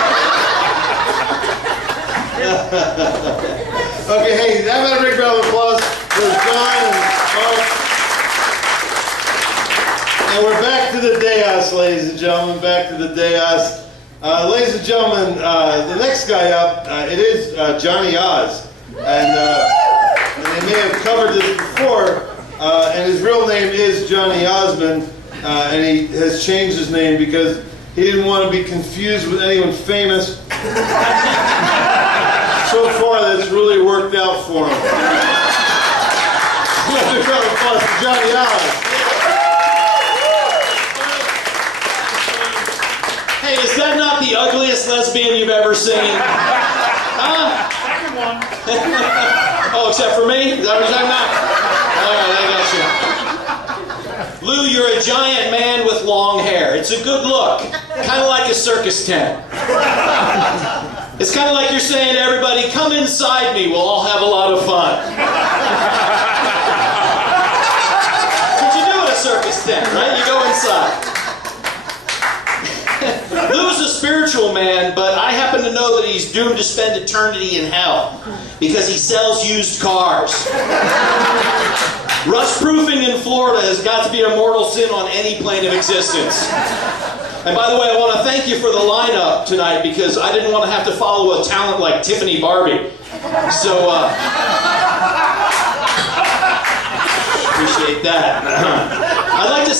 Okay, hey, how about a big round of applause for John and Mark? And we're back to the dais, ladies and gentlemen, back to the dais. Ladies and gentlemen, the next guy up, it is Johnny Oz. And they may have covered this before, and his real name is Johnny Osmond, and he has changed his name because he didn't want to be confused with anyone famous. So far, that's really worked out for him. Let's give a round of applause for Johnny Oz. Hey, is that not the ugliest lesbian you've ever seen? Huh? Second one. Oh, except for me? Is that what you're talking about? All right, I got you. Lou, you're a giant man with long hair. It's a good look. Kind of like a circus tent. It's kind of like you're saying to everybody, come inside me, we'll all have a lot of fun. That's what you do in a circus tent, right? You go inside. Lou's a spiritual man, but I happen to know that he's doomed to spend eternity in hell because he sells used cars. Rust-proofing in Florida has got to be a mortal sin on any plane of existence. And by the way, I want to thank you for the lineup tonight because I didn't want to have to follow a talent like Tiffany Barbie. So, appreciate that. I'd like to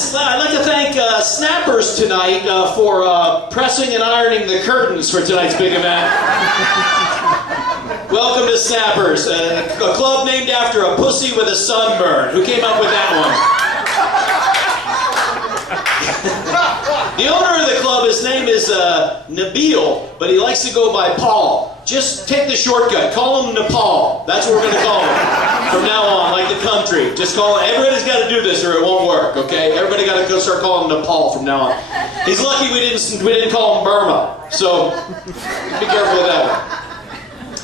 thank Snappers tonight for pressing and ironing the curtains for tonight's big event. Welcome to Snappers, a club named after a pussy with a sunburn. Who came up with that one? The owner of the club, his name is Nabil, but he likes to go by Paul. Just take the shortcut. Call him Nepal. That's what we're going to call him from now on, like the country. Just call him. Everybody's got to do this or it won't work, okay? Everybody got to go start calling him Nepal from now on. He's lucky we didn't call him Burma, so be careful with that one.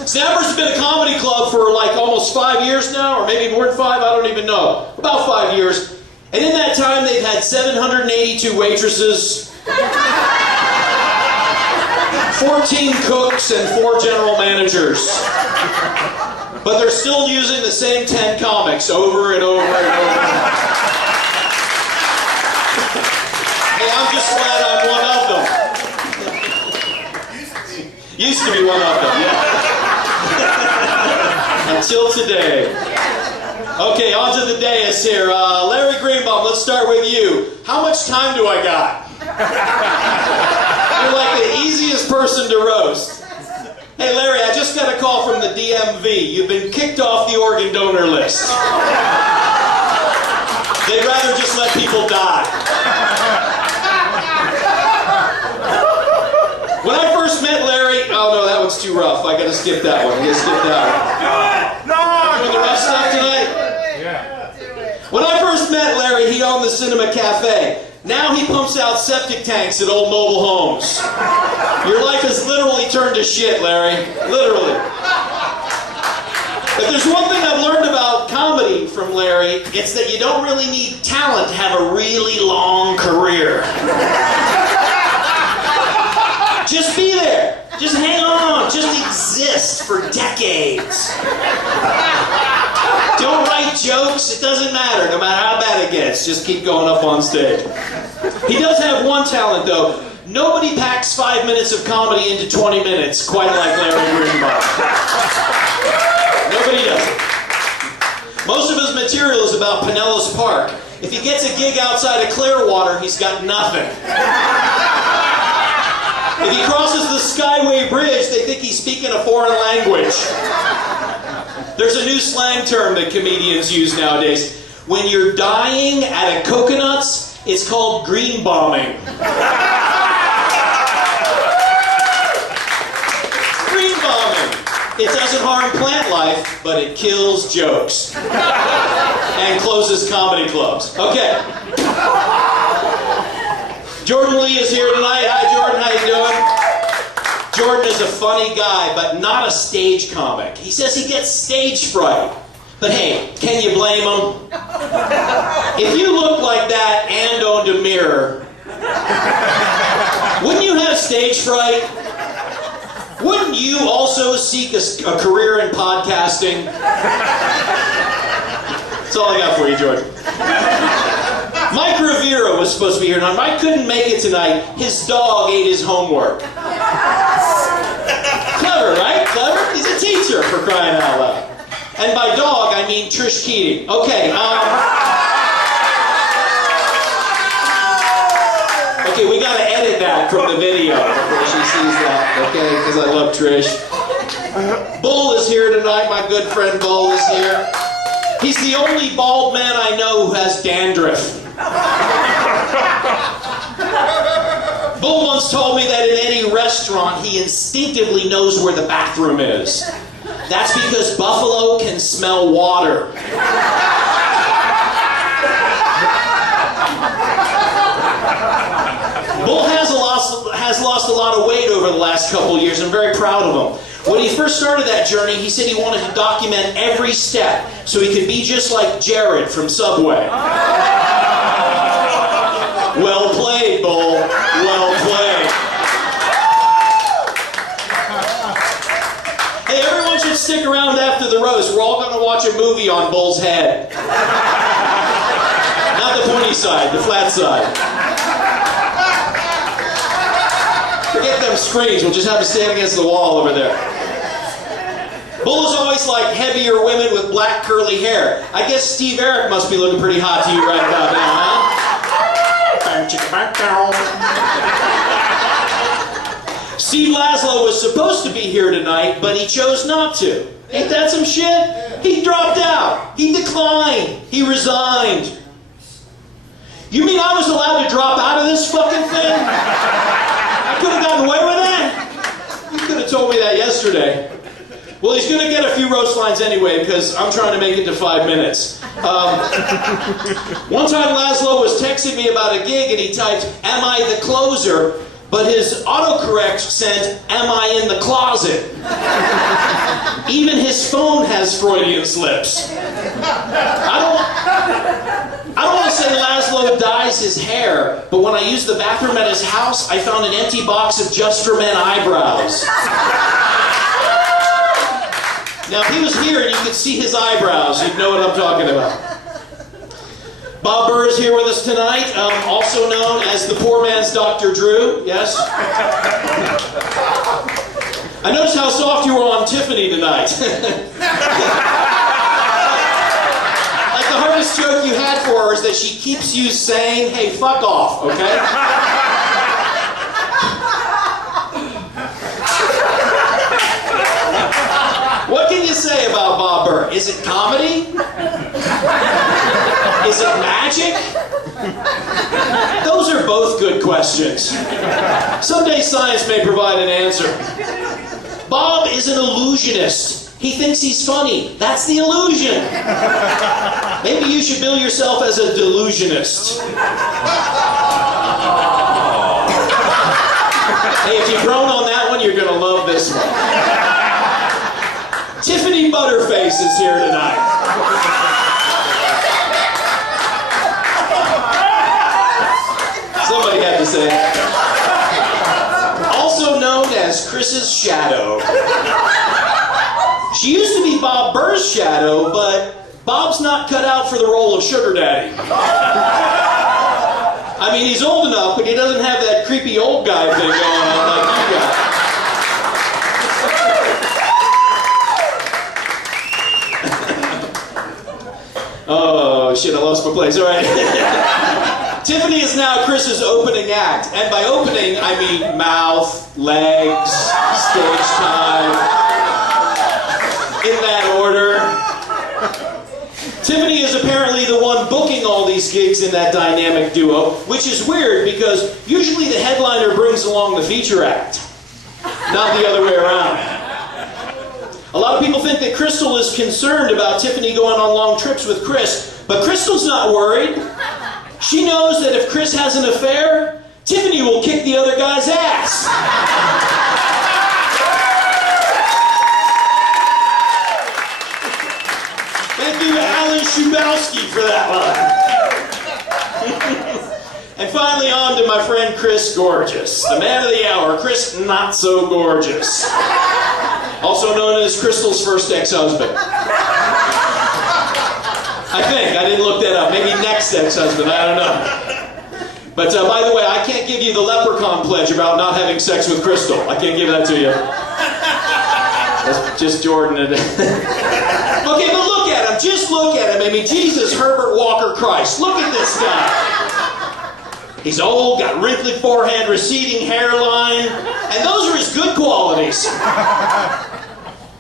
Snappers has been a comedy club for like almost 5 years now, or maybe more than 5, I don't even know. About 5 years. And in that time, they've had 782 waitresses, 14 cooks, and 4 general managers. But they're still using the same 10 comics over and over and over. Hey, I'm just glad I'm one of them. Used to be one of them, yeah. Until today. Okay, on to the dais here. Larry Greenbaum, let's start with you. How much time do I got? You're like the easiest person to roast. Hey, Larry, I just got a call from the DMV. You've been kicked off the organ donor list. They'd rather just let people die. When I first met Larry, oh no, that one's too rough. I gotta skip that one. I gotta skip that one. Doing the rough stuff tonight? When I first met Larry, he owned the Cinema Cafe. Now he pumps out septic tanks at old mobile homes. Your life has literally turned to shit, Larry. Literally. If there's one thing I've learned about comedy from Larry, it's that you don't really need talent to have a really long career. Just be there. Just hang on. Just exist for decades. Don't write jokes. It doesn't matter, no matter how bad it gets. Just keep going up on stage. He does have one talent, though. Nobody packs 5 minutes of comedy into 20 minutes, quite like Larry Greenbaum. Nobody does it. Most of his material is about Pinellas Park. If he gets a gig outside of Clearwater, he's got nothing. If he crosses the Skyway Bridge, they think he's speaking a foreign language. There's a new slang term that comedians use nowadays. When you're dying out of coconuts, it's called green bombing. Green bombing. It doesn't harm plant life, but it kills jokes. And closes comedy clubs. Okay. Jordan Lee is here tonight. Hi, Jordan. How you doing? Jordan is a funny guy, but not a stage comic. He says he gets stage fright. But hey, can you blame him? If you look like that and owned a mirror, wouldn't you have stage fright? Wouldn't you also seek a career in podcasting? That's all I got for you, Jordan. Mike Rivera was supposed to be here tonight. Mike couldn't make it tonight. His dog ate his homework. Clever, right? Clever? He's a teacher, for crying out loud. And by dog, I mean Trish Keating. Okay, okay, we gotta edit that from the video before she sees that, okay? Because I love Trish. Bull is here tonight. My good friend Bull is here. He's the only bald man I know who has dandruff. Bull once told me that in any restaurant, he instinctively knows where the bathroom is. That's because buffalo can smell water. Bull has lost a lot of weight over the last couple of years. I'm very proud of him. When he first started that journey, he said he wanted to document every step so he could be just like Jared from Subway. Well played, Bull. Well played. Hey, everyone should stick around after the roast. We're all going to watch a movie on Bull's head. Not the pointy side, the flat side. Forget them screens. We'll just have to stand against the wall over there. Bull is always like heavier women with black curly hair. I guess Steve Eric must be looking pretty hot to you right about now, huh? Steve Laszlo was supposed to be here tonight, but he chose not to. Ain't that some shit? He dropped out. He declined. He resigned. You mean I was allowed to drop out of this fucking thing? I could have gotten away with that? You could have told me that yesterday. Well, he's going to get a few roast lines anyway, because I'm trying to make it to 5 minutes. One time Laszlo was texting me about a gig, and he typed, "Am I the closer?" But his autocorrect sent, "Am I in the closet?" Even his phone has Freudian slips. I don't want to say Laszlo dyes his hair, but when I used the bathroom at his house, I found an empty box of Just for Men eyebrows. Now, if he was here and you could see his eyebrows, you'd know what I'm talking about. Bob Burr is here with us tonight, also known as the poor man's Dr. Drew, yes? I noticed how soft you were on Tiffany tonight. Like the hardest joke you had for her is that she keeps you saying, "Hey, fuck off," okay? What can you say about Bob Burr? Is it comedy? Is it magic? Those are both good questions. Someday science may provide an answer. Bob is an illusionist. He thinks he's funny. That's the illusion. Maybe you should bill yourself as a delusionist. Hey, if you groan on that one, you're going to love this one. Tiffany Butterface is here tonight. Somebody had to say it. Also known as Chris's shadow. She used to be Bob Burr's shadow, but Bob's not cut out for the role of sugar daddy. I mean, he's old enough, but he doesn't have that creepy old guy thing going on like you got. Oh, shit, I lost my place. All right. Tiffany is now Chris's opening act. And by opening, I mean mouth, legs, stage time. In that order. Tiffany is apparently the one booking all these gigs in that dynamic duo, which is weird because usually the headliner brings along the feature act, not the other way around. A lot of people think that Crystal is concerned about Tiffany going on long trips with Chris, but Crystal's not worried. She knows that if Chris has an affair, Tiffany will kick the other guy's ass. Thank you to Alan Shubowski for that one. And finally on to my friend Chris Gorges, the man of the hour, Chris Not So Gorgeous. Also known as Crystal's first ex-husband. I think. I didn't look that up. Maybe next ex-husband. I don't know. But by the way, I can't give you the leprechaun pledge about not having sex with Crystal. I can't give that to you. That's just Jordan. Okay, but look at him. Just look at him. I mean, Jesus, Herbert Walker Christ. Look at this guy. He's old, got wrinkly forehead, receding hairline, and those are his good qualities.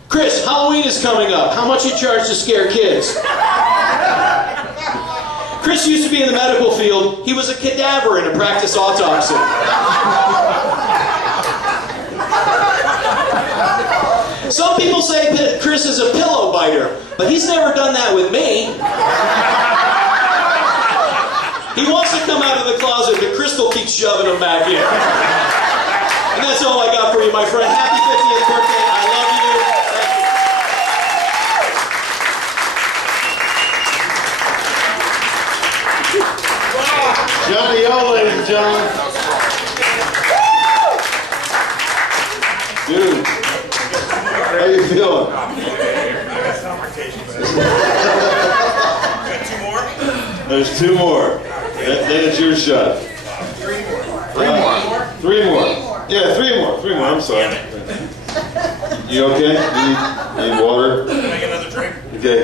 Chris, Halloween is coming up. How much you charge to scare kids? Chris used to be in the medical field. He was a cadaver in a practice autopsy. Some people say that Chris is a pillow biter, but he's never done that with me. He wants to come out of the closet, but Crystal keeps shoving him back in. And that's all I got for you, my friend. Happy 50th birthday. I love you. Johnny O, ladies and gentlemen. Dude, how you feeling? Got 2 more? There's 2 more. Then it's your shot. 3 more. 3 more. Yeah, 3 more. 3 more. I'm sorry. You okay? You need water? Can I get another drink? Okay.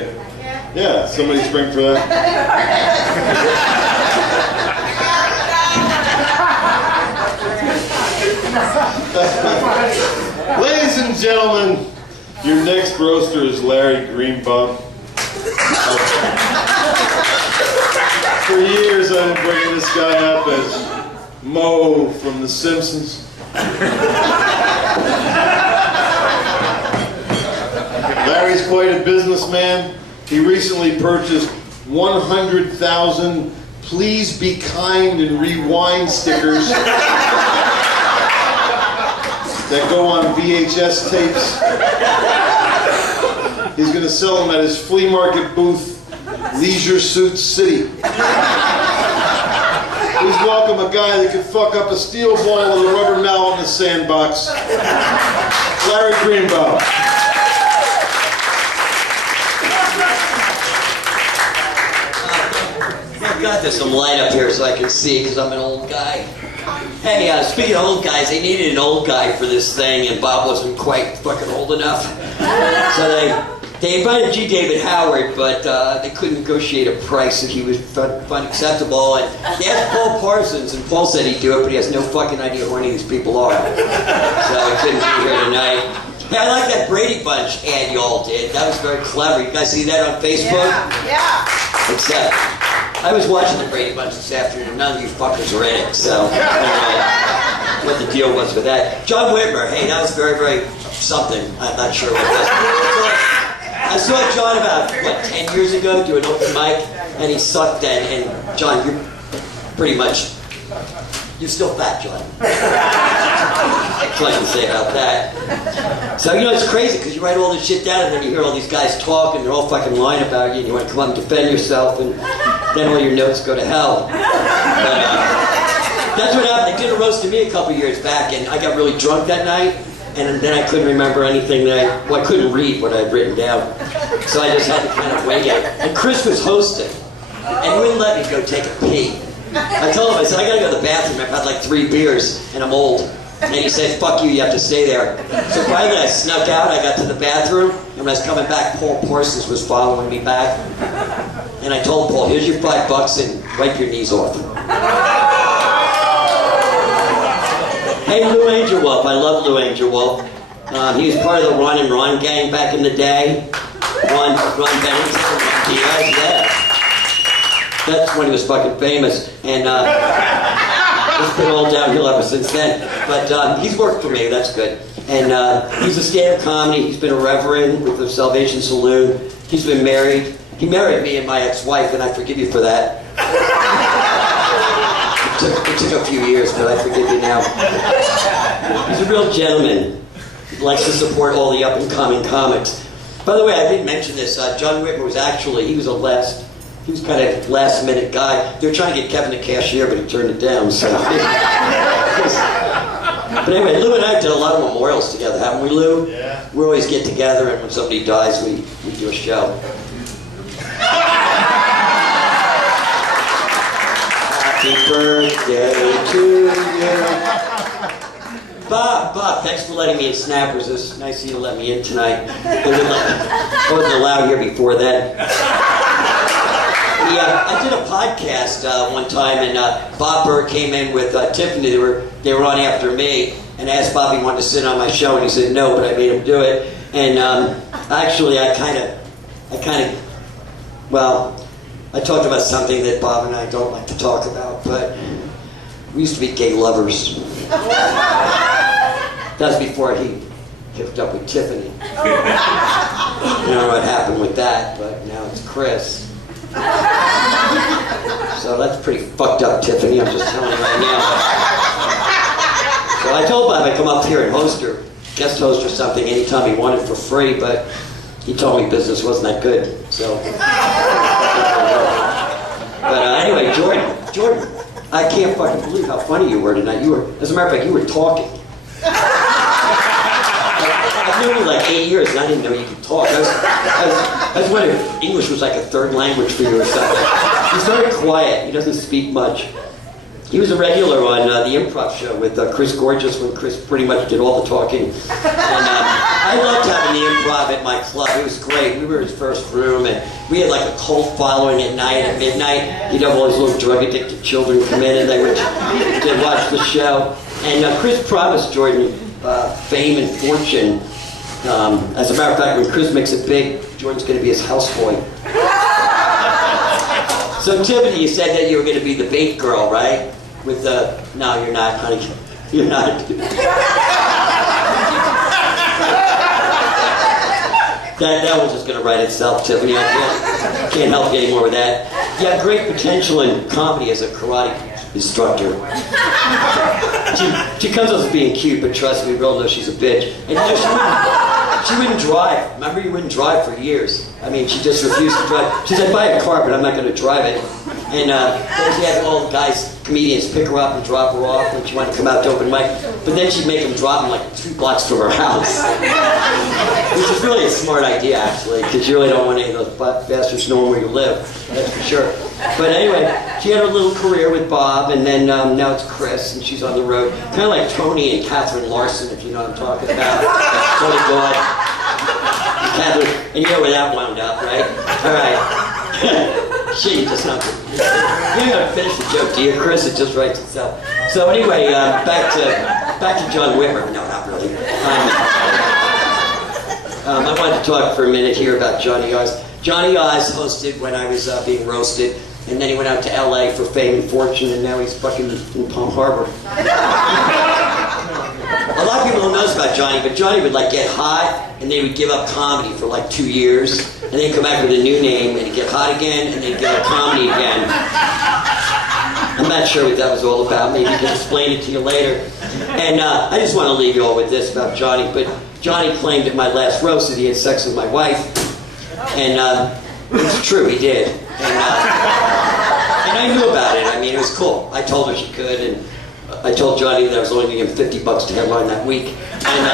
Yeah, somebody spring for that. Ladies and gentlemen, your next roaster is Larry Greenbaum. For years I've been bringing this guy up as Moe from The Simpsons. Larry's quite a businessman. He recently purchased 100,000 Please Be Kind and Rewind stickers that go on VHS tapes. He's going to sell them at his flea market booth, Leisure Suit City. Please welcome a guy that could fuck up a steel ball with a rubber mallet in a sandbox, Larry Greenbaum. Got there's some light up here so I can see because I'm an old guy. Hey, speaking of old guys, they needed an old guy for this thing, and Bob wasn't quite fucking old enough. So they invited G. David Howard, but they couldn't negotiate a price that he would find acceptable. And they asked Paul Parsons, and Paul said he'd do it, but he has no fucking idea who any of these people are. So he couldn't be here tonight. Hey, I like that Brady Bunch ad y'all did. That was very clever. You guys see that on Facebook? Yeah. Except, I was watching the Brady Bunch this afternoon. None of you fuckers were in it, so I don't know what the deal was with that. John Whitmer, hey, that was very, very something. I'm not sure what it was. I saw John about, 10 years ago do an open mic, and he sucked then. And John, you're pretty much, you're still fat, John. That's all I can say about that. So, it's crazy, because you write all this shit down, and then you hear all these guys talk, and they're all fucking lying about you, and you want to come up and defend yourself, and then all your notes go to hell. But, that's what happened. They did a roast to me a couple years back, and I got really drunk that night, and then I couldn't remember anything I couldn't read what I'd written down. So I just had to kind of wing it. And Chris was hosting, and he wouldn't let me go take a pee. I told him, I said, I gotta go to the bathroom. I've had like 3 beers, and I'm old. And he said, fuck you have to stay there. So finally I snuck out, I got to the bathroom, and when I was coming back, Paul Parsons was following me back. And I told Paul, here's your $5 and wipe your knees off. Hey, Lou Angel Wolf, I love Lou Angel Wolf. He was part of the Ron and Ron gang back in the day. Ron Bennington, Ron Diaz, yeah. That's when he was fucking famous. And it's been all downhill ever since then. But he's worked for me, that's good. And he's a stand-up comedy. He's been a reverend with the Salvation Saloon. He's been married. He married me and my ex-wife, and I forgive you for that. It took a few years, but I forgive you now. He's a real gentleman. He likes to support all the up-and-coming comics. By the way, I didn't mention this. John Whitmer was actually, he was kind of last-minute guy. They were trying to get Kevin the cashier, but he turned it down, so. But anyway, Lou and I did a lot of memorials together, haven't we, Lou? Yeah. We always get together, and when somebody dies, we do a show. birthday to you. Bob, thanks for letting me in Snappers. It's nice of you to let me in tonight. I wasn't allowed here before then. Yeah, I did a podcast one time, and Bob Burr came in with Tiffany. They were on after me, and asked Bob if he wanted to sit on my show, and he said no, but I made him do it. And actually, I talked about something that Bob and I don't like to talk about, but we used to be gay lovers. That was before he hooked up with Tiffany. I don't know what happened with that, but now it's Chris. So that's pretty fucked up, Tiffany, I'm just telling you right now. So I told Bob I'd come up here and guest host or something anytime he wanted for free, but he told me business wasn't that good, so. But anyway, Jordan, I can't fucking believe how funny you were tonight. As a matter of fact, you were talking. I've known you like 8 years and I didn't know you could talk. I was wondering if English was like a third language for you or something. He's very quiet. He doesn't speak much. He was a regular on the improv show with Chris Gorges when Chris pretty much did all the talking. And I loved having the improv at my club. It was great. We were his first room, and we had like a cult following at night. At midnight, you'd have all these little drug-addicted children come in, and they would watch the show. And Chris promised Jordan fame and fortune. As a matter of fact, when Chris makes it big, Jordan's going to be his houseboy. So Tiffany, you said that you were going to be the bait girl, right? With the... No, you're not, honey. You're not. That was just going to write itself, Tiffany. I can't help you anymore with that. You have great potential in comedy as a karate instructor. She comes up as being cute, but trust me, we all know she's a bitch. And you know, she wouldn't drive. Remember, you wouldn't drive for years. I mean, she just refused to drive. She said, buy a car, but I'm not going to drive it. And then she had all the guys, comedians, pick her up and drop her off when she wanted to come out to open mic. But then she'd make them drop them like 2 blocks from her house. Which is really a smart idea, actually, because you really don't want any of those bastards knowing where you live. That's for sure. But anyway, she had her little career with Bob, and then now it's Chris, and she's on the road. Kind of like Tony and Catherine Larson, if you know what I'm talking about. Tony Dodd. Catherine, and you know where that wound up, right? All right. Shit, you just not. You're gonna finish the joke, do you, Chris? It just writes itself. So anyway, back to John Whitmer. No, not really. I wanted to talk for a minute here about Johnny Oz. Johnny Oz hosted when I was being roasted, and then he went out to LA for fame and fortune, and now he's fucking in Palm Harbor. A lot of people don't know this about Johnny, but Johnny would like get hot, and they would give up comedy for like 2 years, and then come back with a new name, and he'd get hot again, and then give up comedy again. I'm not sure what that was all about. Maybe he can explain it to you later. And I just want to leave you all with this about Johnny. But Johnny claimed at my last roast that he had sex with my wife, and it's true, he did. And I knew about it. I mean, it was cool. I told her she could, and I told Johnny that I was only going to give him $50 to headline that week. And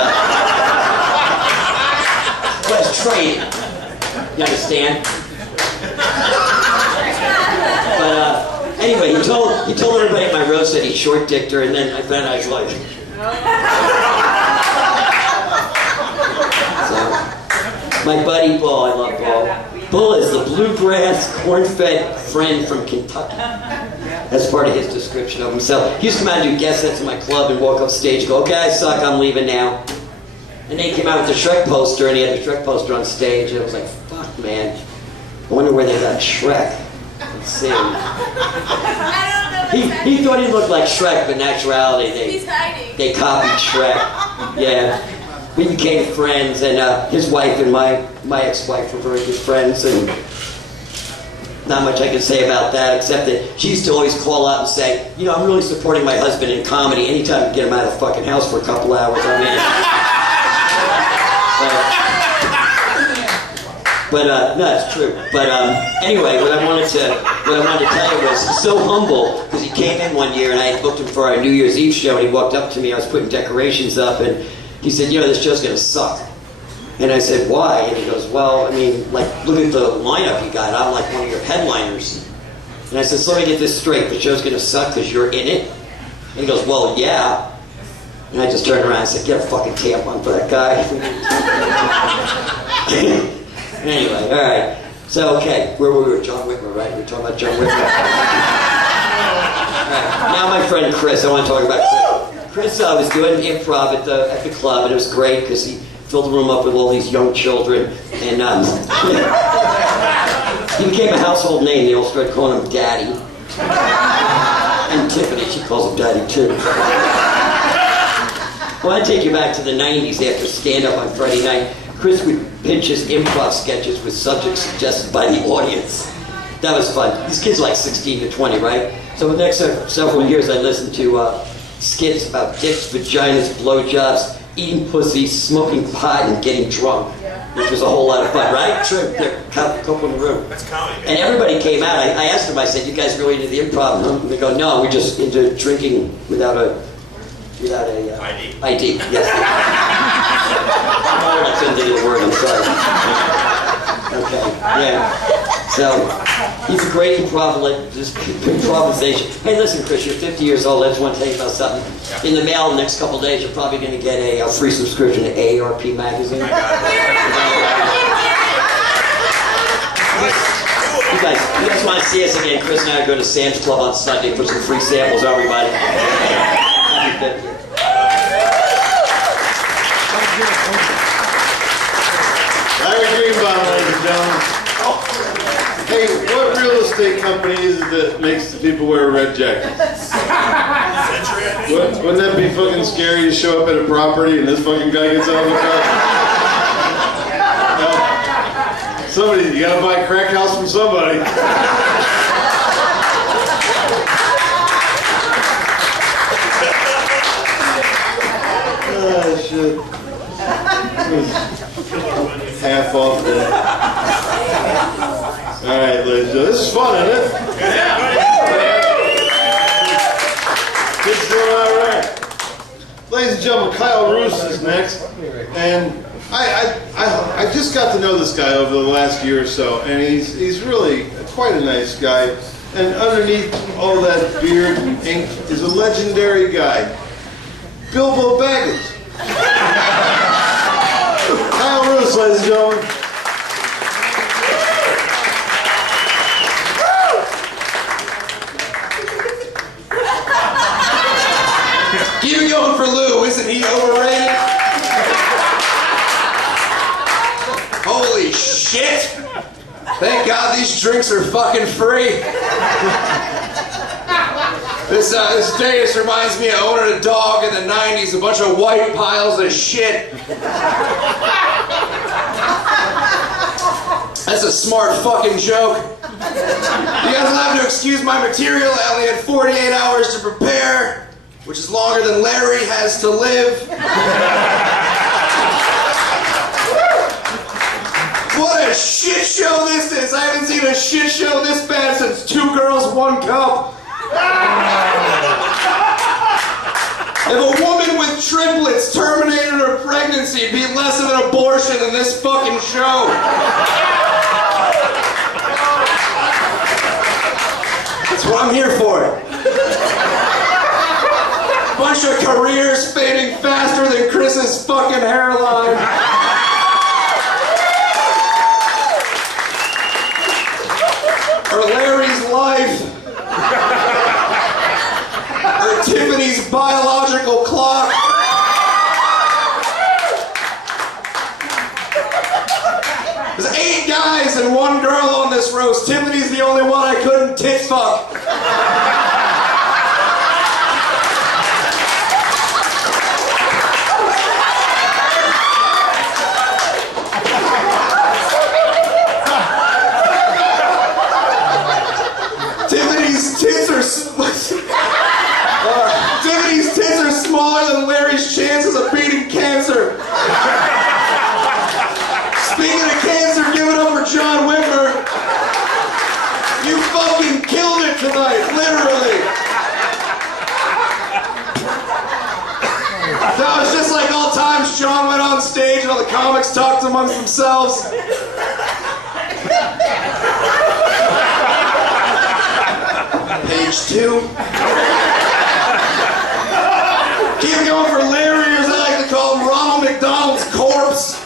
was trading. You understand? But anyway, he told everybody at my roast that he short-dicked her, and then I found out I was like. So, my buddy Paul, I love Paul. Bull is the bluegrass, corn-fed friend from Kentucky. That's part of his description of himself. He used to come out and do guest sets in my club and walk up stage and go, okay, I suck, I'm leaving now. And then he came out with the Shrek poster, and he had the Shrek poster on stage, and I was like, fuck, man. I wonder where they got Shrek. Let's see. He thought he looked like Shrek, but in actuality, they copied Shrek. Yeah. We became friends, and his wife and my ex-wife were very good friends, and not much I can say about that, except that she used to always call up and say, you know, I'm really supporting my husband in comedy. Anytime you get him out of the fucking house for a couple hours, I'm in. But no, it's true. But anyway, what I wanted to tell you was he's so humble because he came in one year and I had booked him for our New Year's Eve show, and he walked up to me. I was putting decorations up, and he said, you know, this show's gonna suck. And I said, why? And he goes, well, I mean, like, look at the lineup you got. I'm like one of your headliners. And I said, so let me get this straight. The show's going to suck because you're in it? And he goes, well, yeah. And I just turned around and said, get a fucking tampon for that guy. Anyway, all right. So, okay, where were we? John Whitmer, right? We're talking about John Whitmer. All right. Now my friend Chris, I want to talk about Chris. Chris was doing improv at the club, and it was great because he filled the room up with all these young children. And he became a household name. They all started calling him Daddy. And Tiffany, she calls him Daddy too. I want to take you back to the 90s after stand-up on Friday night. Chris would pitch his improv sketches with subjects suggested by the audience. That was fun. These kids are like 16 to 20, right? So for the next several years, I listened to skits about dicks, vaginas, blowjobs, eating pussy, smoking pot, and getting drunk, which was a whole lot of fun, right? Sure. There, a couple in the room. That's comedy. And everybody came out. I asked them, I said, you guys really into the improv? Huh? And they go, no, we're just into drinking without a ID. ID, yes. I couldn't think of the word, I'm sorry. Okay, yeah. So, he's a great improvisation. Hey, listen, Chris, you're 50 years old. I just want to tell you about something. In the mail, the next couple of days, you're probably going to get a free subscription to AARP magazine. You guys want to see us again? Chris and I are going to Sam's Club on Sunday for some free samples, everybody. Larry Greenbaum, ladies and gentlemen. Hey, what real estate company is it that makes the people wear red jackets? Wouldn't that be fucking scary to show up at a property and this fucking guy gets out of the car? Somebody, you gotta buy a crack house from somebody. Oh, shit. Half off there. Alright, ladies and gentlemen. This is fun, isn't it? Kids doing alright. Ladies and gentlemen, Kyle Roos is next. And I just got to know this guy over the last year or so, and he's really quite a nice guy. And underneath all that beard and ink is a legendary guy, Bilbo Baggins. Kyle Roos, ladies and gentlemen. Keep it going for Lou. Isn't he overrated? Holy shit! Thank God these drinks are fucking free. This day just reminds me of owning a dog in the 90s, a bunch of white piles of shit. That's a smart fucking joke. You guys will have to excuse my material. I only had 48 hours to prepare, which is longer than Larry has to live. What a shit show this is! I haven't seen a shit show this bad since 2 Girls, 1 Cup. If a woman with triplets terminated her pregnancy, it'd be less of an abortion than this fucking show. That's what I'm here for. Bunch of careers fading faster than Chris's fucking hairline. Or Larry's life. Or Tiffany's biological clock. There's 8 guys and 1 girl on this roast. Tiffany's the only one I couldn't tit fuck. Tiffany's tits are smaller than Larry's chances of beating cancer. Speaking of cancer, give it up for John Whitmer. You fucking killed it tonight, literally. That was just like all times John went on stage and all the comics talked amongst themselves. sausage too. Keep going for Larry, or as I like to call him, Ronald McDonald's corpse.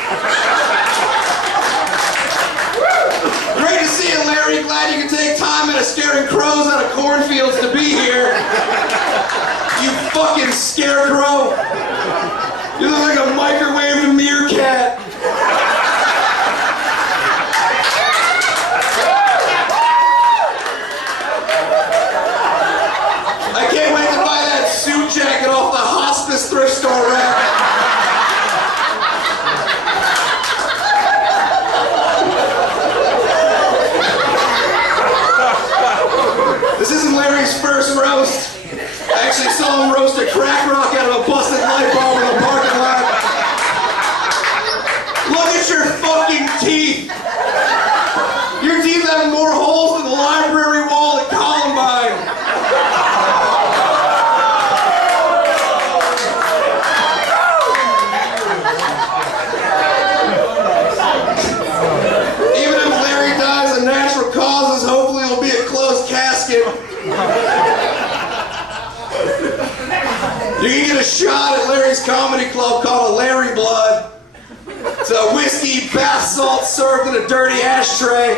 Great to see you, Larry. Glad you could take time out of scaring crows out of cornfields to be here. You fucking scarecrow. You look like a microwaved meerkat. I can't wait to buy that suit jacket off the hospice thrift store rack. This isn't Larry's first roast. I actually saw him roast a crack rock out of a busted light bulb in a parking lot. Look at your fucking teeth. Your teeth have more holes than the library wall at Columbine. Even if Larry dies of natural causes, hopefully it'll be a closed casket. You can get a shot at Larry's Comedy Club called a Larry Blood. It's a whiskey bath salt served in a dirty ashtray.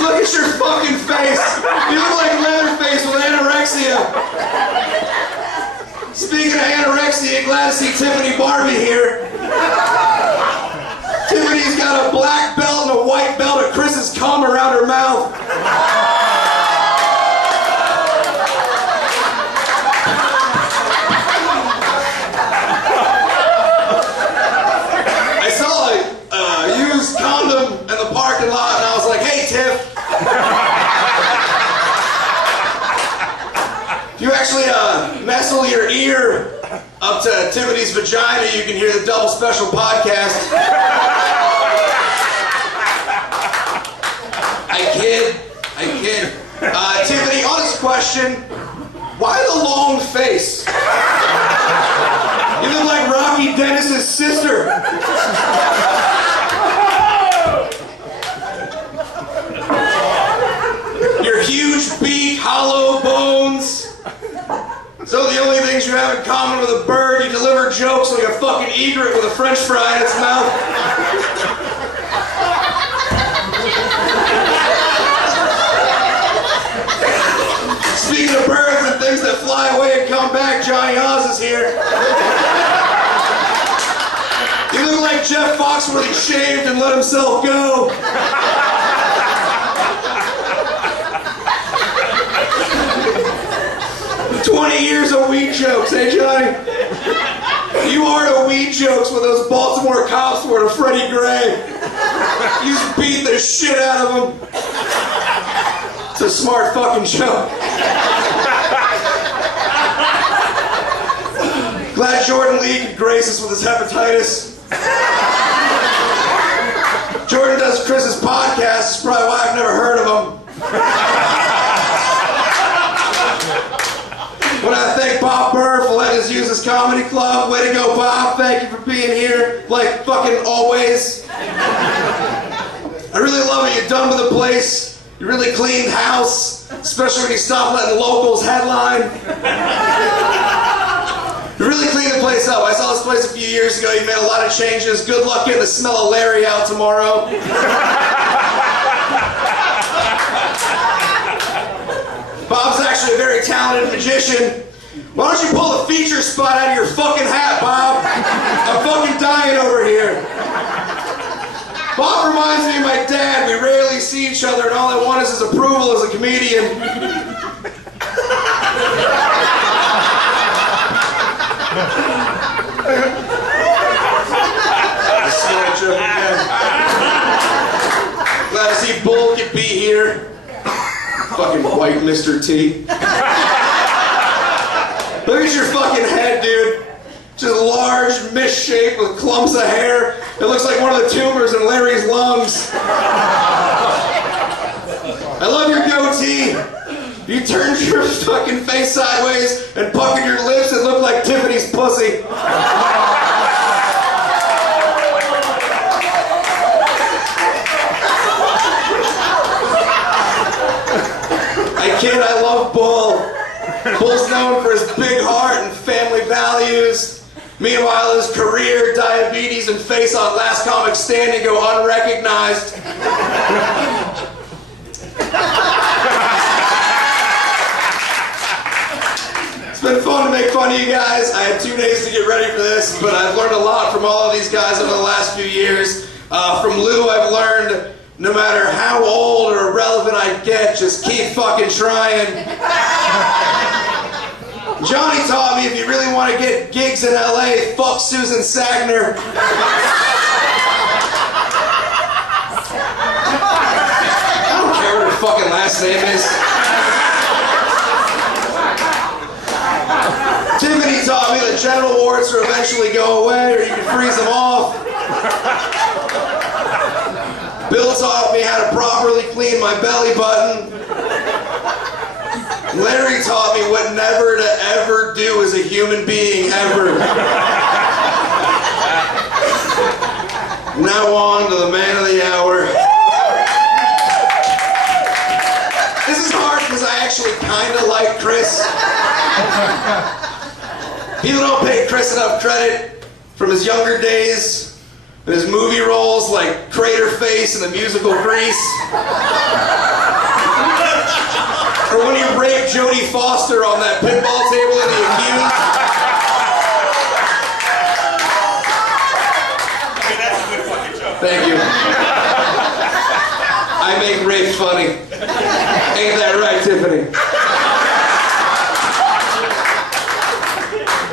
Look at your fucking face. You look like Leatherface with anorexia. Speaking of anorexia, glad to see Tiffany Barbie here. Tiffany's got a black belt and a white belt of Chris's cum around her mouth. I saw a used condom in the parking lot and I was like, hey, Tiff. If you actually nestle your ear up to Tiffany's vagina, you can hear the Double Special podcast. I kid. Tiffany, honest question. Why the long face? You look like Rocky Dennis's sister. Your huge beak, hollow bones. So the only things you have in common with a bird, you deliver jokes like a fucking egret with a French fry in its mouth. Speaking of birds and things that fly away and come back, Johnny Oz is here. You look like Jeff Foxworthy shaved and let himself go. 20 years of weed jokes, hey Johnny? You are the weed jokes when those Baltimore cops were to Freddie Gray. You just beat the shit out of him. It's a smart fucking joke. Glad Jordan Lee could grace us with his hepatitis. Jordan does Chris's podcast, that's probably why I've never heard of him. When I thank Bob Burr for letting us use his comedy club. Way to go, Bob. Thank you for being here, like fucking always. I really love what you've done with the place. You really cleaned house, especially when you stopped letting locals headline. You really cleaned the place up. I saw this place a few years ago. You made a lot of changes. Good luck getting the smell of Larry out tomorrow. Bob's actually a very talented magician. Why don't you pull a feature spot out of your fucking hat, Bob? I'm fucking dying over here. Bob reminds me of my dad. We rarely see each other, and all I want is his approval as a comedian. Glad to see Bull could be here. Fucking white Mr. T. Look at your fucking head, dude. Just large, misshaped with clumps of hair. It looks like one of the tumors in Larry's lungs. I love your goatee. You turned your fucking face sideways and puckered your lips. It looked like Tiffany's pussy. kid, I love Bull. Bull's known for his big heart and family values. Meanwhile, his career, diabetes, and face on Last Comic Standing go unrecognized. It's been fun to make fun of you guys. I had 2 days to get ready for this, but I've learned a lot from all of these guys over the last few years. From Lou, I've learned no matter how old or irrelevant I get, just keep fucking trying. Johnny taught me if you really want to get gigs in LA, fuck Susan Sagner. I don't care what her fucking last name is. Tiffany taught me that genital warts will eventually go away, or you can freeze them off. Bill taught me how to properly clean my belly button. Larry taught me what never to ever do as a human being, ever. Now on to the man of the hour. This is hard because I actually kind of like Chris. People don't pay Chris enough credit from his younger days and his movie roles like Crater Face and the musical Grease. Or when he raped Jodie Foster on that pinball table in The Accused. Okay, that's a good fucking joke. Thank you. I make rape funny. Ain't that right, Tiffany?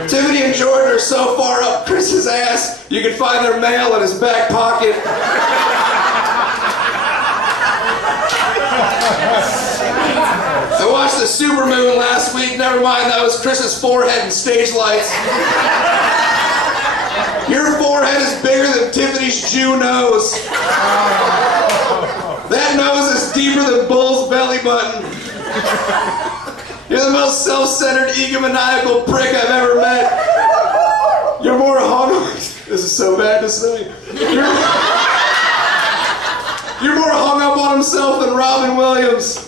Tiffany and Jordan are so far up Chris's ass, you can find their mail in his back pocket. I watched the supermoon last week. Never mind, that was Chris's forehead and stage lights. Your forehead is bigger than Tiffany's Jew nose. That nose is deeper than Bull's belly button. You're the most self-centered, egomaniacal prick I've ever met. You're more hung up. This is so bad to say. You're more hung up on himself than Robin Williams.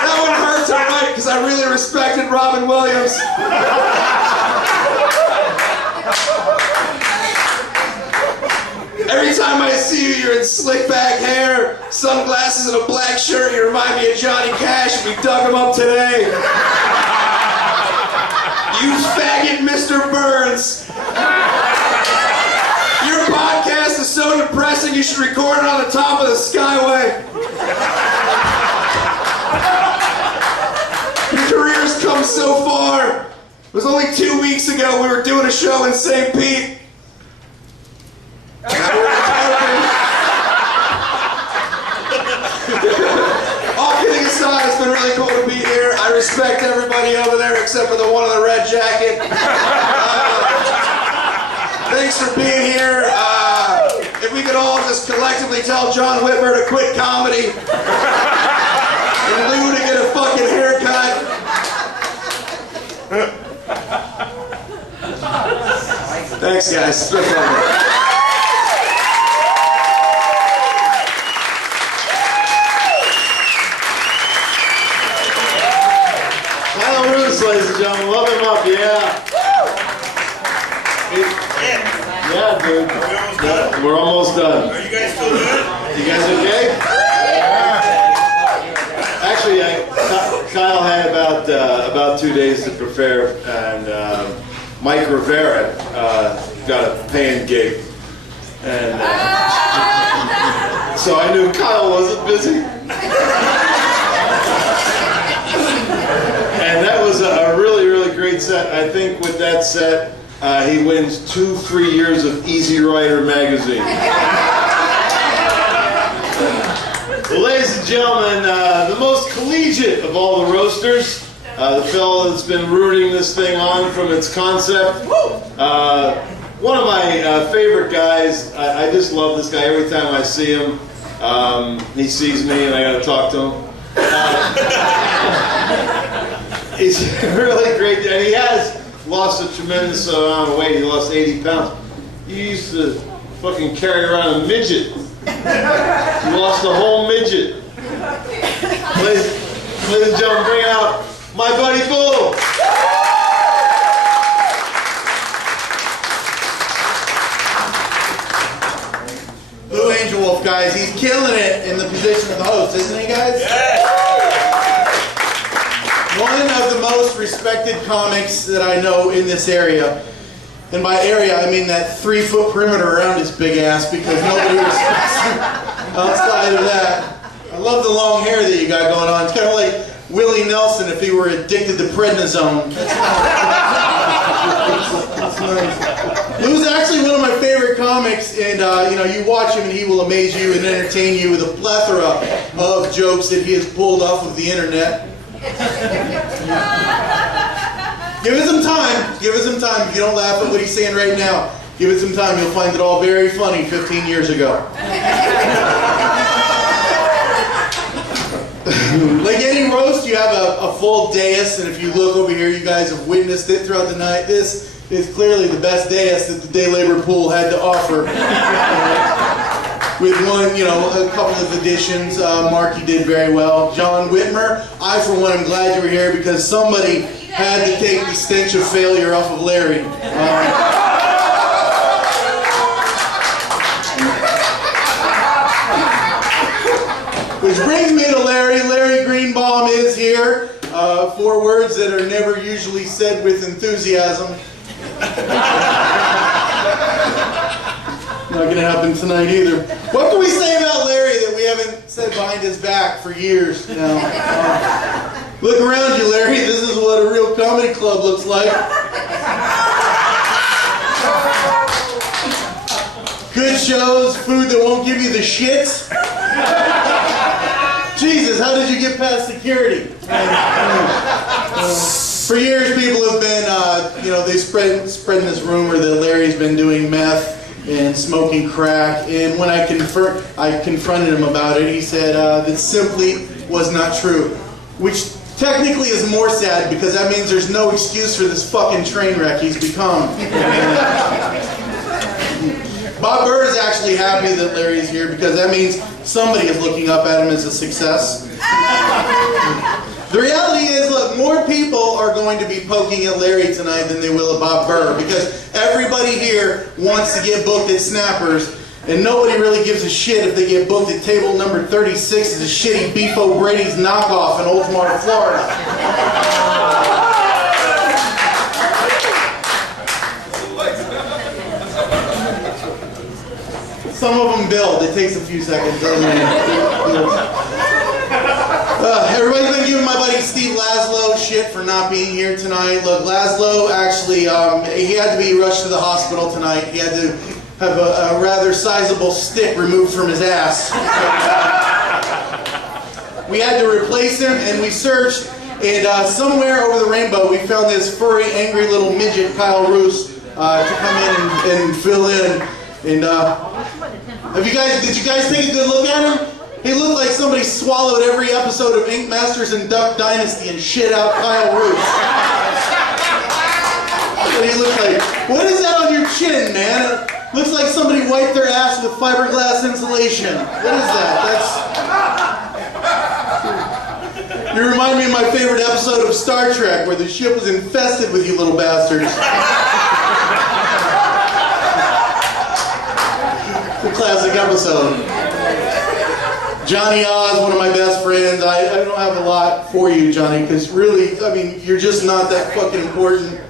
That one hurt to write because I really respected Robin Williams. Every time I see you, you're in slick back hair, sunglasses, and a black shirt. You remind me of Johnny Cash, and we dug him up today. You faggot Mr. Burns. Your podcast is so depressing, you should record it on the top of the Skyway. Your career's come so far. It was only 2 weeks ago we were doing a show in St. Pete. All kidding aside, it's been really cool to be here. I respect everybody over there except for the one in the red jacket. Thanks for being here. If we could all just collectively tell John Whitmer to quit comedy and Lou to get a fucking haircut. Thanks, guys. It's been fun. Ladies and gentlemen, love him up, yeah. Yeah, dude. Are we almost done? We're almost done. Are you guys still good? You guys okay? Actually, Kyle had about 2 days to prepare, and Mike Rivera got a paying gig, and so I knew Kyle wasn't busy. And that was a really, really great set. I think with that set, he wins 2-3 years of Easy Rider magazine. Well, ladies and gentlemen, the most collegiate of all the roasters, the fellow that's been rooting this thing on from its concept. One of my favorite guys. I just love this guy. Every time I see him, he sees me and I got to talk to him. He's really great, and he has lost a tremendous amount of weight. He lost 80 pounds. He used to fucking carry around a midget You lost the whole midget. Ladies and gentlemen, bring out my buddy Bull. Blue Angel Wolf, guys, he's killing it in the position of the host, isn't he, guys? One of the most respected comics that I know in this area. And by area, I mean that 3-foot perimeter around his big ass, because nobody respects him outside of that. I love the long hair that you got going on. It's kind of like Willie Nelson if he were addicted to prednisone. That's nice. Lou's actually one of my favorite comics, and you watch him and he will amaze you and entertain you with a plethora of jokes that he has pulled off of the internet. Give it some time. Give it some time. If you don't laugh at what he's saying right now, give it some time. You'll find it all very funny 15 years ago. Like any roast, you have a full dais, and if you look over here, you guys have witnessed it throughout the night. This is clearly the best dais that the Day Labor Pool had to offer. With one, a couple of additions. Marky did very well. John Whitmer, I for one am glad you were here because somebody had to take the stench of failure off of Larry. Which brings me to Larry. Larry Greenbaum is here. 4 words that are never usually said with enthusiasm. Not going to happen tonight either. What can we say about Larry that we haven't said behind his back for years now? Look around you, Larry. This is what a real comedy club looks like. Good shows, food that won't give you the shits. Jesus, how did you get past security? For years, people have been, they spreading this rumor that Larry's been doing meth and smoking crack. And when I confronted him about it, he said that simply was not true. Which technically is more sad because that means there's no excuse for this fucking train wreck he's become. Bob Burr is actually happy that Larry's here because that means somebody is looking up at him as a success. The reality is, look, more people are going to be poking at Larry tonight than they will at Bob Burr because everybody here wants to get booked at Snappers and nobody really gives a shit if they get booked at table number 36 as a shitty Beef O'Brady's knockoff in Oldsmar, Florida. Some of them build. It takes a few seconds. Everybody's been giving my buddy Steve Laszlo shit for not being here tonight. Look, Laszlo actually, he had to be rushed to the hospital tonight. He had to have a rather sizable stick removed from his ass. We had to replace him, and we searched, and somewhere over the rainbow, we found this furry, angry little midget, Kyle Roos, to come in and fill in. And did you guys take a good look at him? He looked like somebody swallowed every episode of Ink Masters and Duck Dynasty and shit out Kyle Roos. That's what he looked like. What is that on your chin, man? It looks like somebody wiped their ass with fiberglass insulation. What is that? You remind me of my favorite episode of Star Trek where the ship was infested with you little bastards. It's a classic episode. Johnny Oz, one of my best friends. I don't have a lot for you, Johnny, because really, you're just not that fucking important.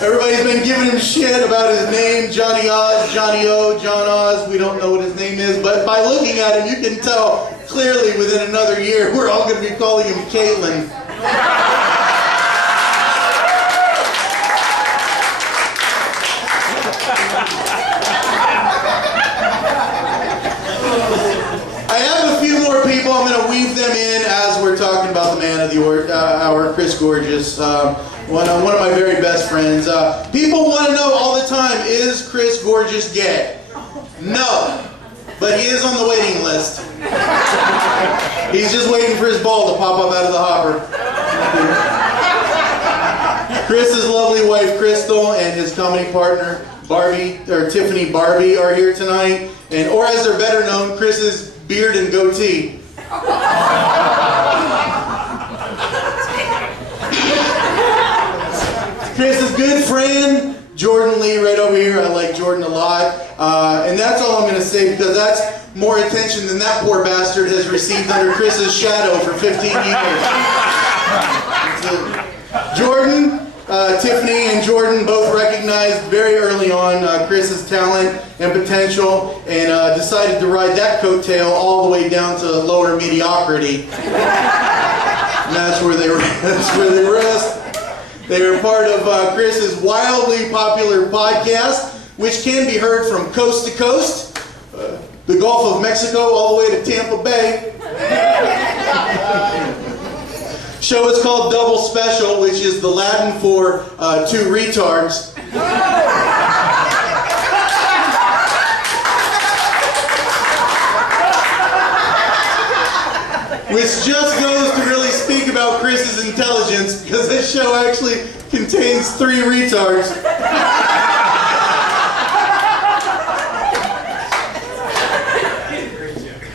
Everybody's been giving him shit about his name, Johnny Oz, Johnny O, John Oz. We don't know what his name is, but by looking at him, you can tell clearly within another year, we're all going to be calling him Caitlin. I'm going to weave them in as we're talking about the man of the hour, Chris Gorges, one of my very best friends. People want to know all the time, is Chris Gorges gay? No, but he is on the waiting list. He's just waiting for his ball to pop up out of the hopper. Chris's lovely wife, Crystal, and his comedy partner, Tiffany Barbie, are here tonight. And, or as they're better known, Chris's beard and goatee. Chris's good friend, Jordan Lee, right over here. I like Jordan a lot. And that's all I'm going to say, because that's more attention than that poor bastard has received under Chris's shadow for 15 years. Jordan, Tiffany and Jordan both recognized very early on Chris's talent and potential, and decided to ride that coattail all the way down to lower mediocrity. And that's where they rest. They are part of Chris's wildly popular podcast, which can be heard from coast to coast, the Gulf of Mexico all the way to Tampa Bay. Show is called Double Special, which is the Latin for two retards. Which just goes to really speak about Chris's intelligence, because this show actually contains 3 retards.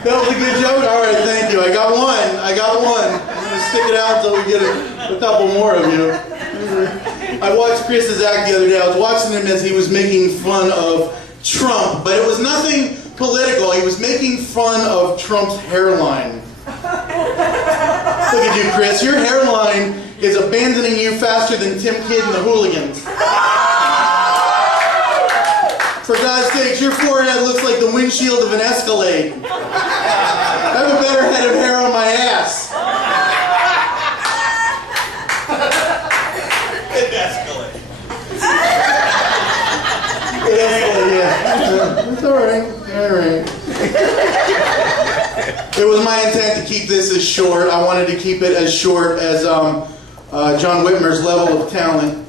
That was a good joke? Alright, thank you. I got one. I'm going to stick it out until we get a couple more of you. I watched Chris's act the other day. I was watching him as he was making fun of Trump, but it was nothing political. He was making fun of Trump's hairline. Look at you, Chris. Your hairline is abandoning you faster than Tim Kidd and the Hooligans. For God's sakes, your forehead looks like the windshield of an Escalade. I have a better head of hair on my ass. An Escalade. An Escalade, yeah. It's alright. Alright. It was my intent to keep this as short. I wanted to keep it as short as John Whitmer's level of talent.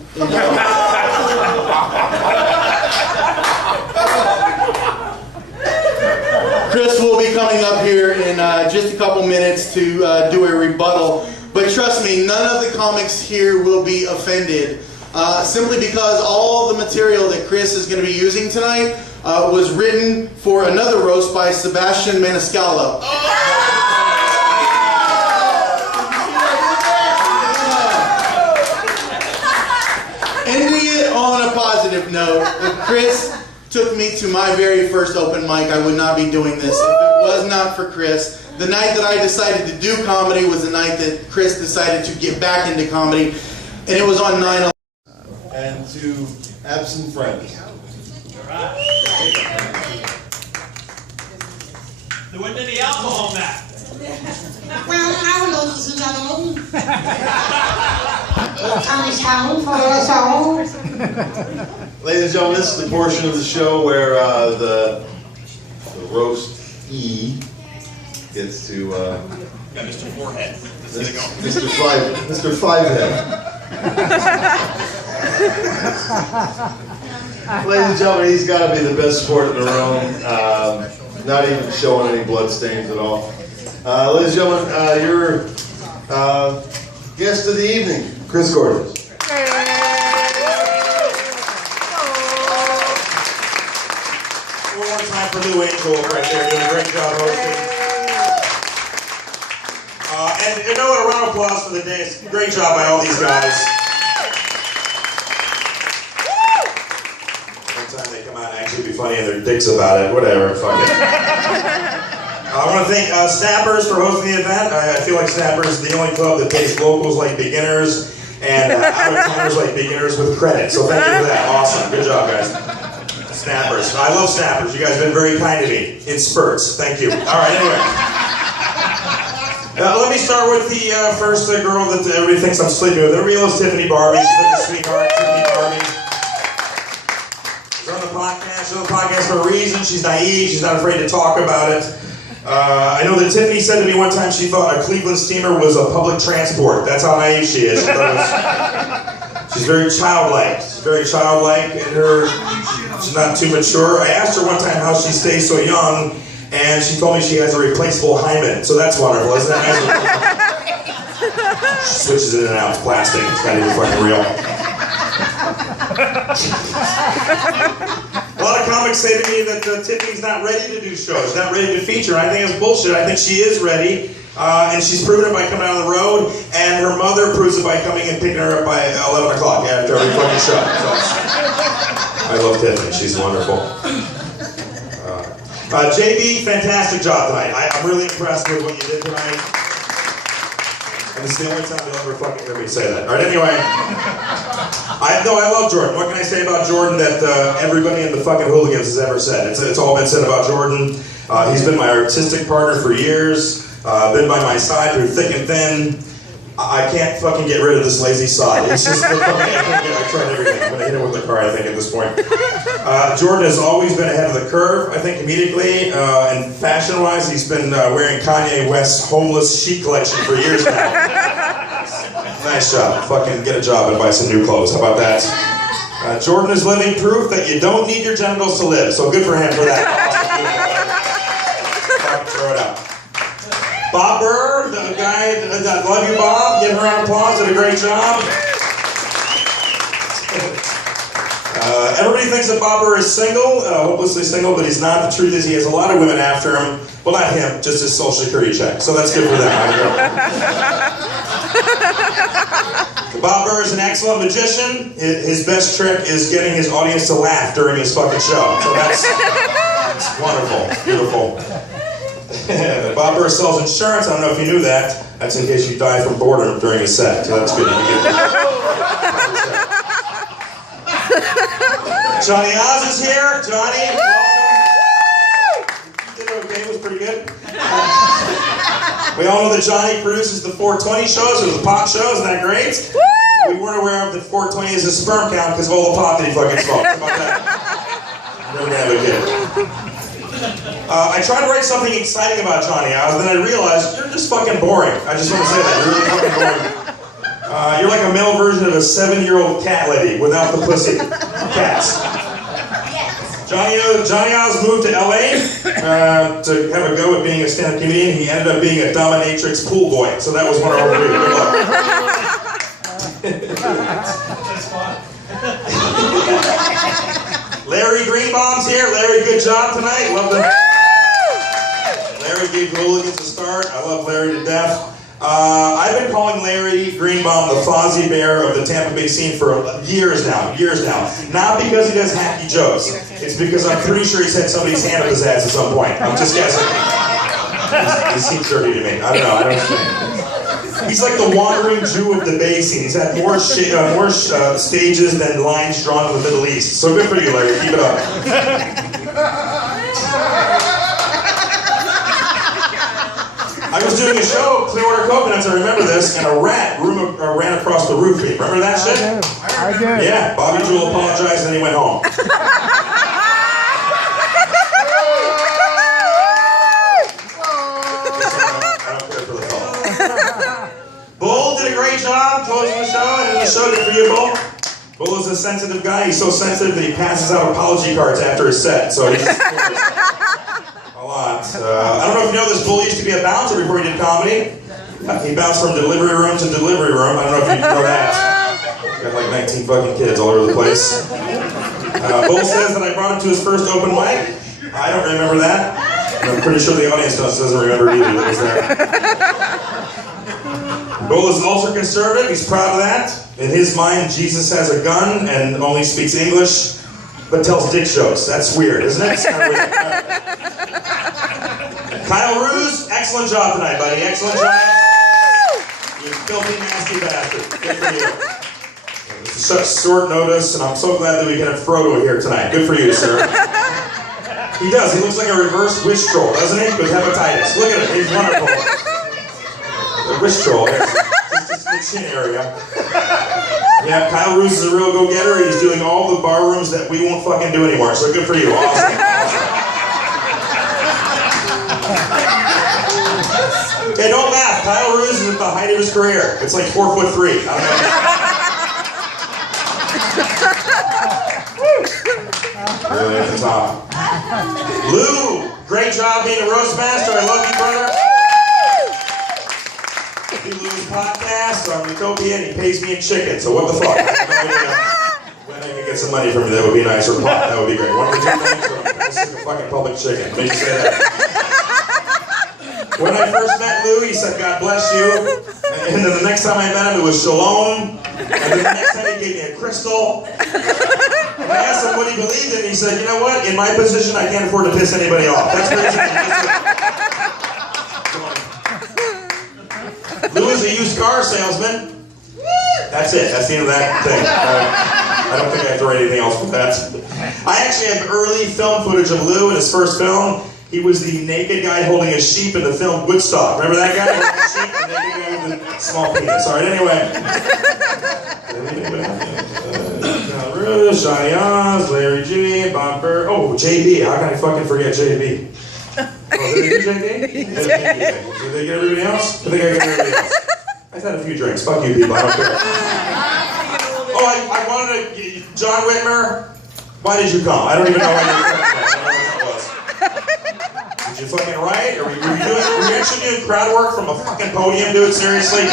Chris will be coming up here in just a couple minutes to do a rebuttal. But trust me, none of the comics here will be offended. Simply because all the material that Chris is going to be using tonight was written for another roast by Sebastian Maniscalco. Ending it on a positive note, if Chris took me to my very first open mic, I would not be doing this. If it was not for Chris, the night that I decided to do comedy was the night that Chris decided to get back into comedy, and it was on 9/11. And to absent friends. There wasn't any alcohol in that. Well, now, ladies and gentlemen, it's time for us all. Ladies and gentlemen, this is the portion of the show where the roast-ee gets to Got Mr. Forehead. Let's get it going. Mr. Fivehead. Ladies and gentlemen, he's got to be the best sport in the room. Not even showing any blood stains at all. Ladies and gentlemen, your guest of the evening, Chris Gorges. One more time for Lou Angel right there, doing a great job hosting. And a round of applause for the day. Great job by all these guys. Every time they come out and actually be funny and their dicks about it, whatever, fuck it. I want to thank Snappers for hosting the event. I feel like Snappers is the only club that pays locals like beginners and out-of-towners like beginners with credit. So thank you for that. Awesome. Good job, guys. Snappers. I love Snappers. You guys have been very kind to me in spurts. Thank you. All right, anyway. Let me start with the first girl that everybody thinks I'm sleeping with. Everybody loves Tiffany Barbie. She's like a sweetheart, Tiffany Barbie. She's on the podcast. She's on the podcast for a reason. She's naive. She's not afraid to talk about it. I know that Tiffany said to me one time she thought a Cleveland steamer was a public transport. That's how naive she is. She's very childlike. She's very childlike in her. She's not too mature. I asked her one time how she stays so young, and she told me she has a replaceable hymen. So that's wonderful, isn't it? She switches it in and out. It's plastic. It's not even fucking real. A lot of comics say to me that Tiffany's not ready to do shows, not ready to feature. I think it's bullshit. I think she is ready, and she's proven it by coming out on the road, and her mother proves it by coming and picking her up by 11 o'clock after every fucking show. So, I love Tiffany. She's wonderful. JB, fantastic job tonight. I'm really impressed with what you did tonight. And this is the only time you'll ever fucking hear me say that. All right, anyway. I love Jordan. What can I say about Jordan that everybody in the fucking Hooligans has ever said? It's all been said about Jordan. He's been my artistic partner for years. Been by my side through thick and thin. I can't fucking get rid of this lazy sod. It's just the fucking, I tried everything. I'm gonna hit him with the car, I think, at this point. Jordan has always been ahead of the curve, I think, comedically, and fashion-wise. He's been wearing Kanye West's homeless chic collection for years now. Nice job. Fucking get a job and buy some new clothes. How about that? Jordan is living proof that you don't need your genitals to live, so good for him for that. Fucking throw it out. Bob Burr, the guy, love you, Bob. Give her a round of applause. Did a great job. Everybody thinks that Bob Burr is single, hopelessly single, but he's not. The truth is he has a lot of women after him. Well, not him, just his social security check. So that's good for them. Bob Burr is an excellent magician. His best trick is getting his audience to laugh during his fucking show. So that's wonderful. It's beautiful. Bob Burr sells insurance. I don't know if you knew that. That's in case you die from boredom during a set. So that's good. Johnny Oz is here. Johnny, welcome. You did okay. It was pretty good. We all know that Johnny produces the 420 shows or the pop shows. Isn't that great? We weren't aware of that 420 is a sperm count because of all the pot that he fucking smoked. How about that? Never gonna have a kid. I tried to write something exciting about Johnny Oz, then I realized you're just fucking boring. I just want to say that. You're really fucking boring. You're like a male version of a 7-year-old cat lady without the pussy. Cats. Johnny Oz moved to LA to have a go at being a stand-up comedian. He ended up being a dominatrix pool boy, so that was one of our reviews. Good luck. Larry Greenbaum's here. Larry, good job tonight. Love the. Larry gave the Hooligans a start. I love Larry to death. I've been calling Larry Greenbaum the Fozzie Bear of the Tampa Bay scene for years now. Not because he does hacky jokes. It's because I'm pretty sure he's had somebody's hand up his ass at some point. I'm just guessing. He seems dirty to me. I don't know. I don't think. He's like the wandering Jew of the Bay scene. He's had more stages than lines drawn in the Middle East. So good for you, Larry. Keep it up. I was doing a show, Clearwater Coconuts, I remember this, and a rat ran across the roof. Remember that shit? I did. Yeah, Bobby Jewell apologized and he went home. Bull did a great job closing the show, and the show did for you, Bull. Bull is a sensitive guy. He's so sensitive that he passes out apology cards after his set. So he's just a lot. I don't know if you know this. Bull used to be a bouncer before he did comedy. He bounced from delivery room to delivery room. I don't know if you know that. He's got like 19 fucking kids all over the place. Bull says that I brought him to his first open mic. I don't remember that. I'm pretty sure the audience doesn't remember either that was there. Bull is ultra conservative. He's proud of that. In his mind, Jesus has a gun and only speaks English, but tells dick jokes. That's weird, isn't it? It's kind of weird. Kyle Ruse, excellent job tonight, buddy. Excellent job. You filthy, nasty bastard. Good for you. This is such short notice, and I'm so glad that we can have Frodo here tonight. Good for you, sir. He does. He looks like a reverse wish troll, doesn't he? With hepatitis. Look at him. He's wonderful. A wish troll. Just the chin area. Yeah, Kyle Roos is a real go-getter. He's doing all the bar rooms that we won't fucking do anymore. So good for you. Awesome. Okay, don't laugh. Kyle Roos is at the height of his career. It's like 4'3". I don't know. Really at the top. Lou, great job being a roast master. I love you, brother. I do Lou's podcast on Utopia, and he pays me in chicken. So what the fuck? I have no idea when I can get get some money from me, that would be nice, or pot, that would be great. One of the two things, or I'm sick of fucking public chicken. Let me just say that. When I first met Lou, he said, God bless you. And then the next time I met him, it was shalom. And then the next time he gave me a crystal. And I asked him what he believed in. He said, you know what? In my position, I can't afford to piss anybody off. That's the reason. Lou is a used car salesman. That's it. That's the end of that thing. I don't think I have to write anything else for that. I actually have early film footage of Lou in his first film. He was the naked guy holding a sheep in the film Woodstock. Remember that guy? The sheep, the naked guy with the small penis. All right, anyway. Johnny Oz, Larry G, Bob Burr. Oh, JB. How can I fucking forget JB? Oh, did they get JB? Did they get everybody else? I think I got everybody else. I've had a few drinks. Fuck you people. I don't care. Oh, I wanted to... John Whitmer, why did you come? I don't even know why you came. Did you fucking write? Or were you actually doing crowd work from a fucking podium, dude? Seriously?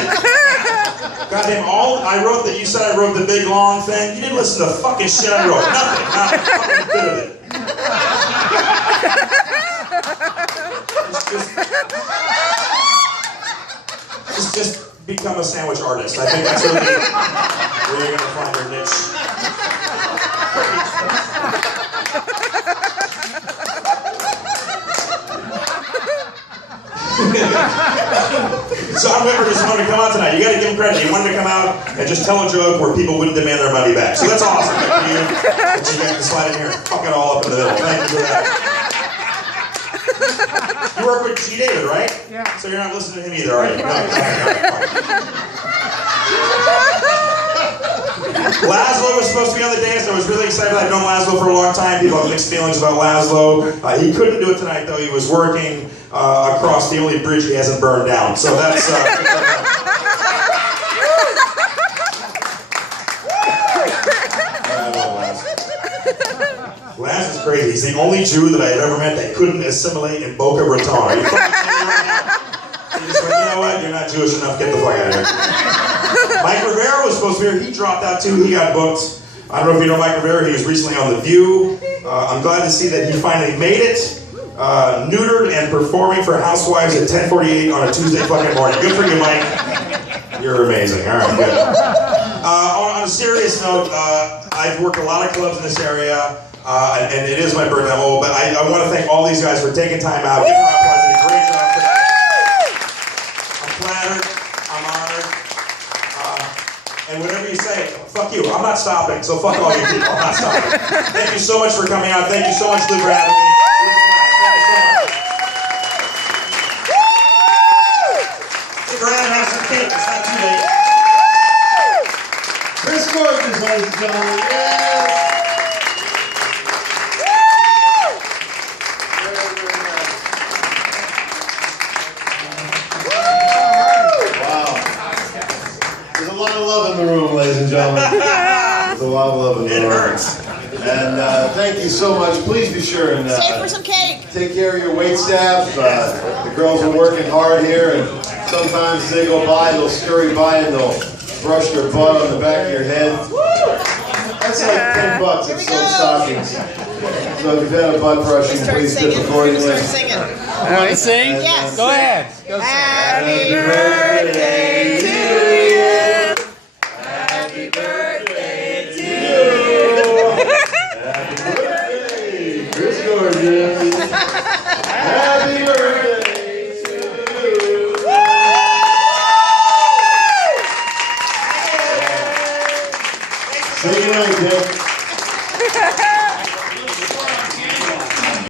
Goddamn, I wrote that you said I wrote the big long thing. You didn't listen to the fucking shit I wrote. Nothing. Not a fucking bit of it. Just become a sandwich artist. I think that's really where you're gonna find your niche. John Whitmer just wanted to come out tonight. You got to give him credit. He wanted to come out and just tell a joke where people wouldn't demand their money back. So that's awesome. Good for you. And you got to slide in here and fuck it all up in the middle. Thank you for that. You work with G. David, right? Yeah. So you're not listening to him either, are you? No. Laszlo was supposed to be on the dance. I was really excited. I've known Laszlo for a long time. People have mixed feelings about Laszlo. He couldn't do it tonight, though. He was working across the only bridge he hasn't burned down. So that's... Laz is crazy. He's the only Jew that I've ever met that couldn't assimilate in Boca Raton. Are you fucking kidding me right now? He just went, you know what? You're not Jewish enough. Get the fuck out of here. Mike Rivera was supposed to be here. He dropped out too. He got booked. I don't know if you know Mike Rivera. He was recently on The View. I'm glad to see that he finally made it. Neutered and performing for Housewives at 10:48 on a Tuesday fucking morning. Good for you, Mike. You're amazing. All right, good. On a serious note, I've worked a lot of clubs in this area. And it is my birthday, I'm old, but I want to thank all these guys for taking time out. Give them a applause. They did a great job for that. I'm flattered. I'm honored. And whatever you say, fuck you. I'm not stopping, so fuck all you people. I'm not stopping. Thank you so much for coming out. Thank you so much, Lou, for having me. Thank you so much. Stick around and have some cake. It's not too late. Chris Gorges, ladies and gentlemen. Yeah. Love in the room, ladies and gentlemen. There's a lot of love in the room. It hurts. And thank you so much. Please be sure and Stay for some cake. take care of your wait staff. The girls are working hard here, and sometimes they go by, they'll scurry by, and they'll brush their butt on the back of your head. That's like $10 at some stockings. So if you've had a butt brushing, please tip accordingly. Start singing. Want to sing? Yes. Go ahead. Go sing. Happy birthday to you. Happy birthday to you. Happy birthday, Chris Gorges. Happy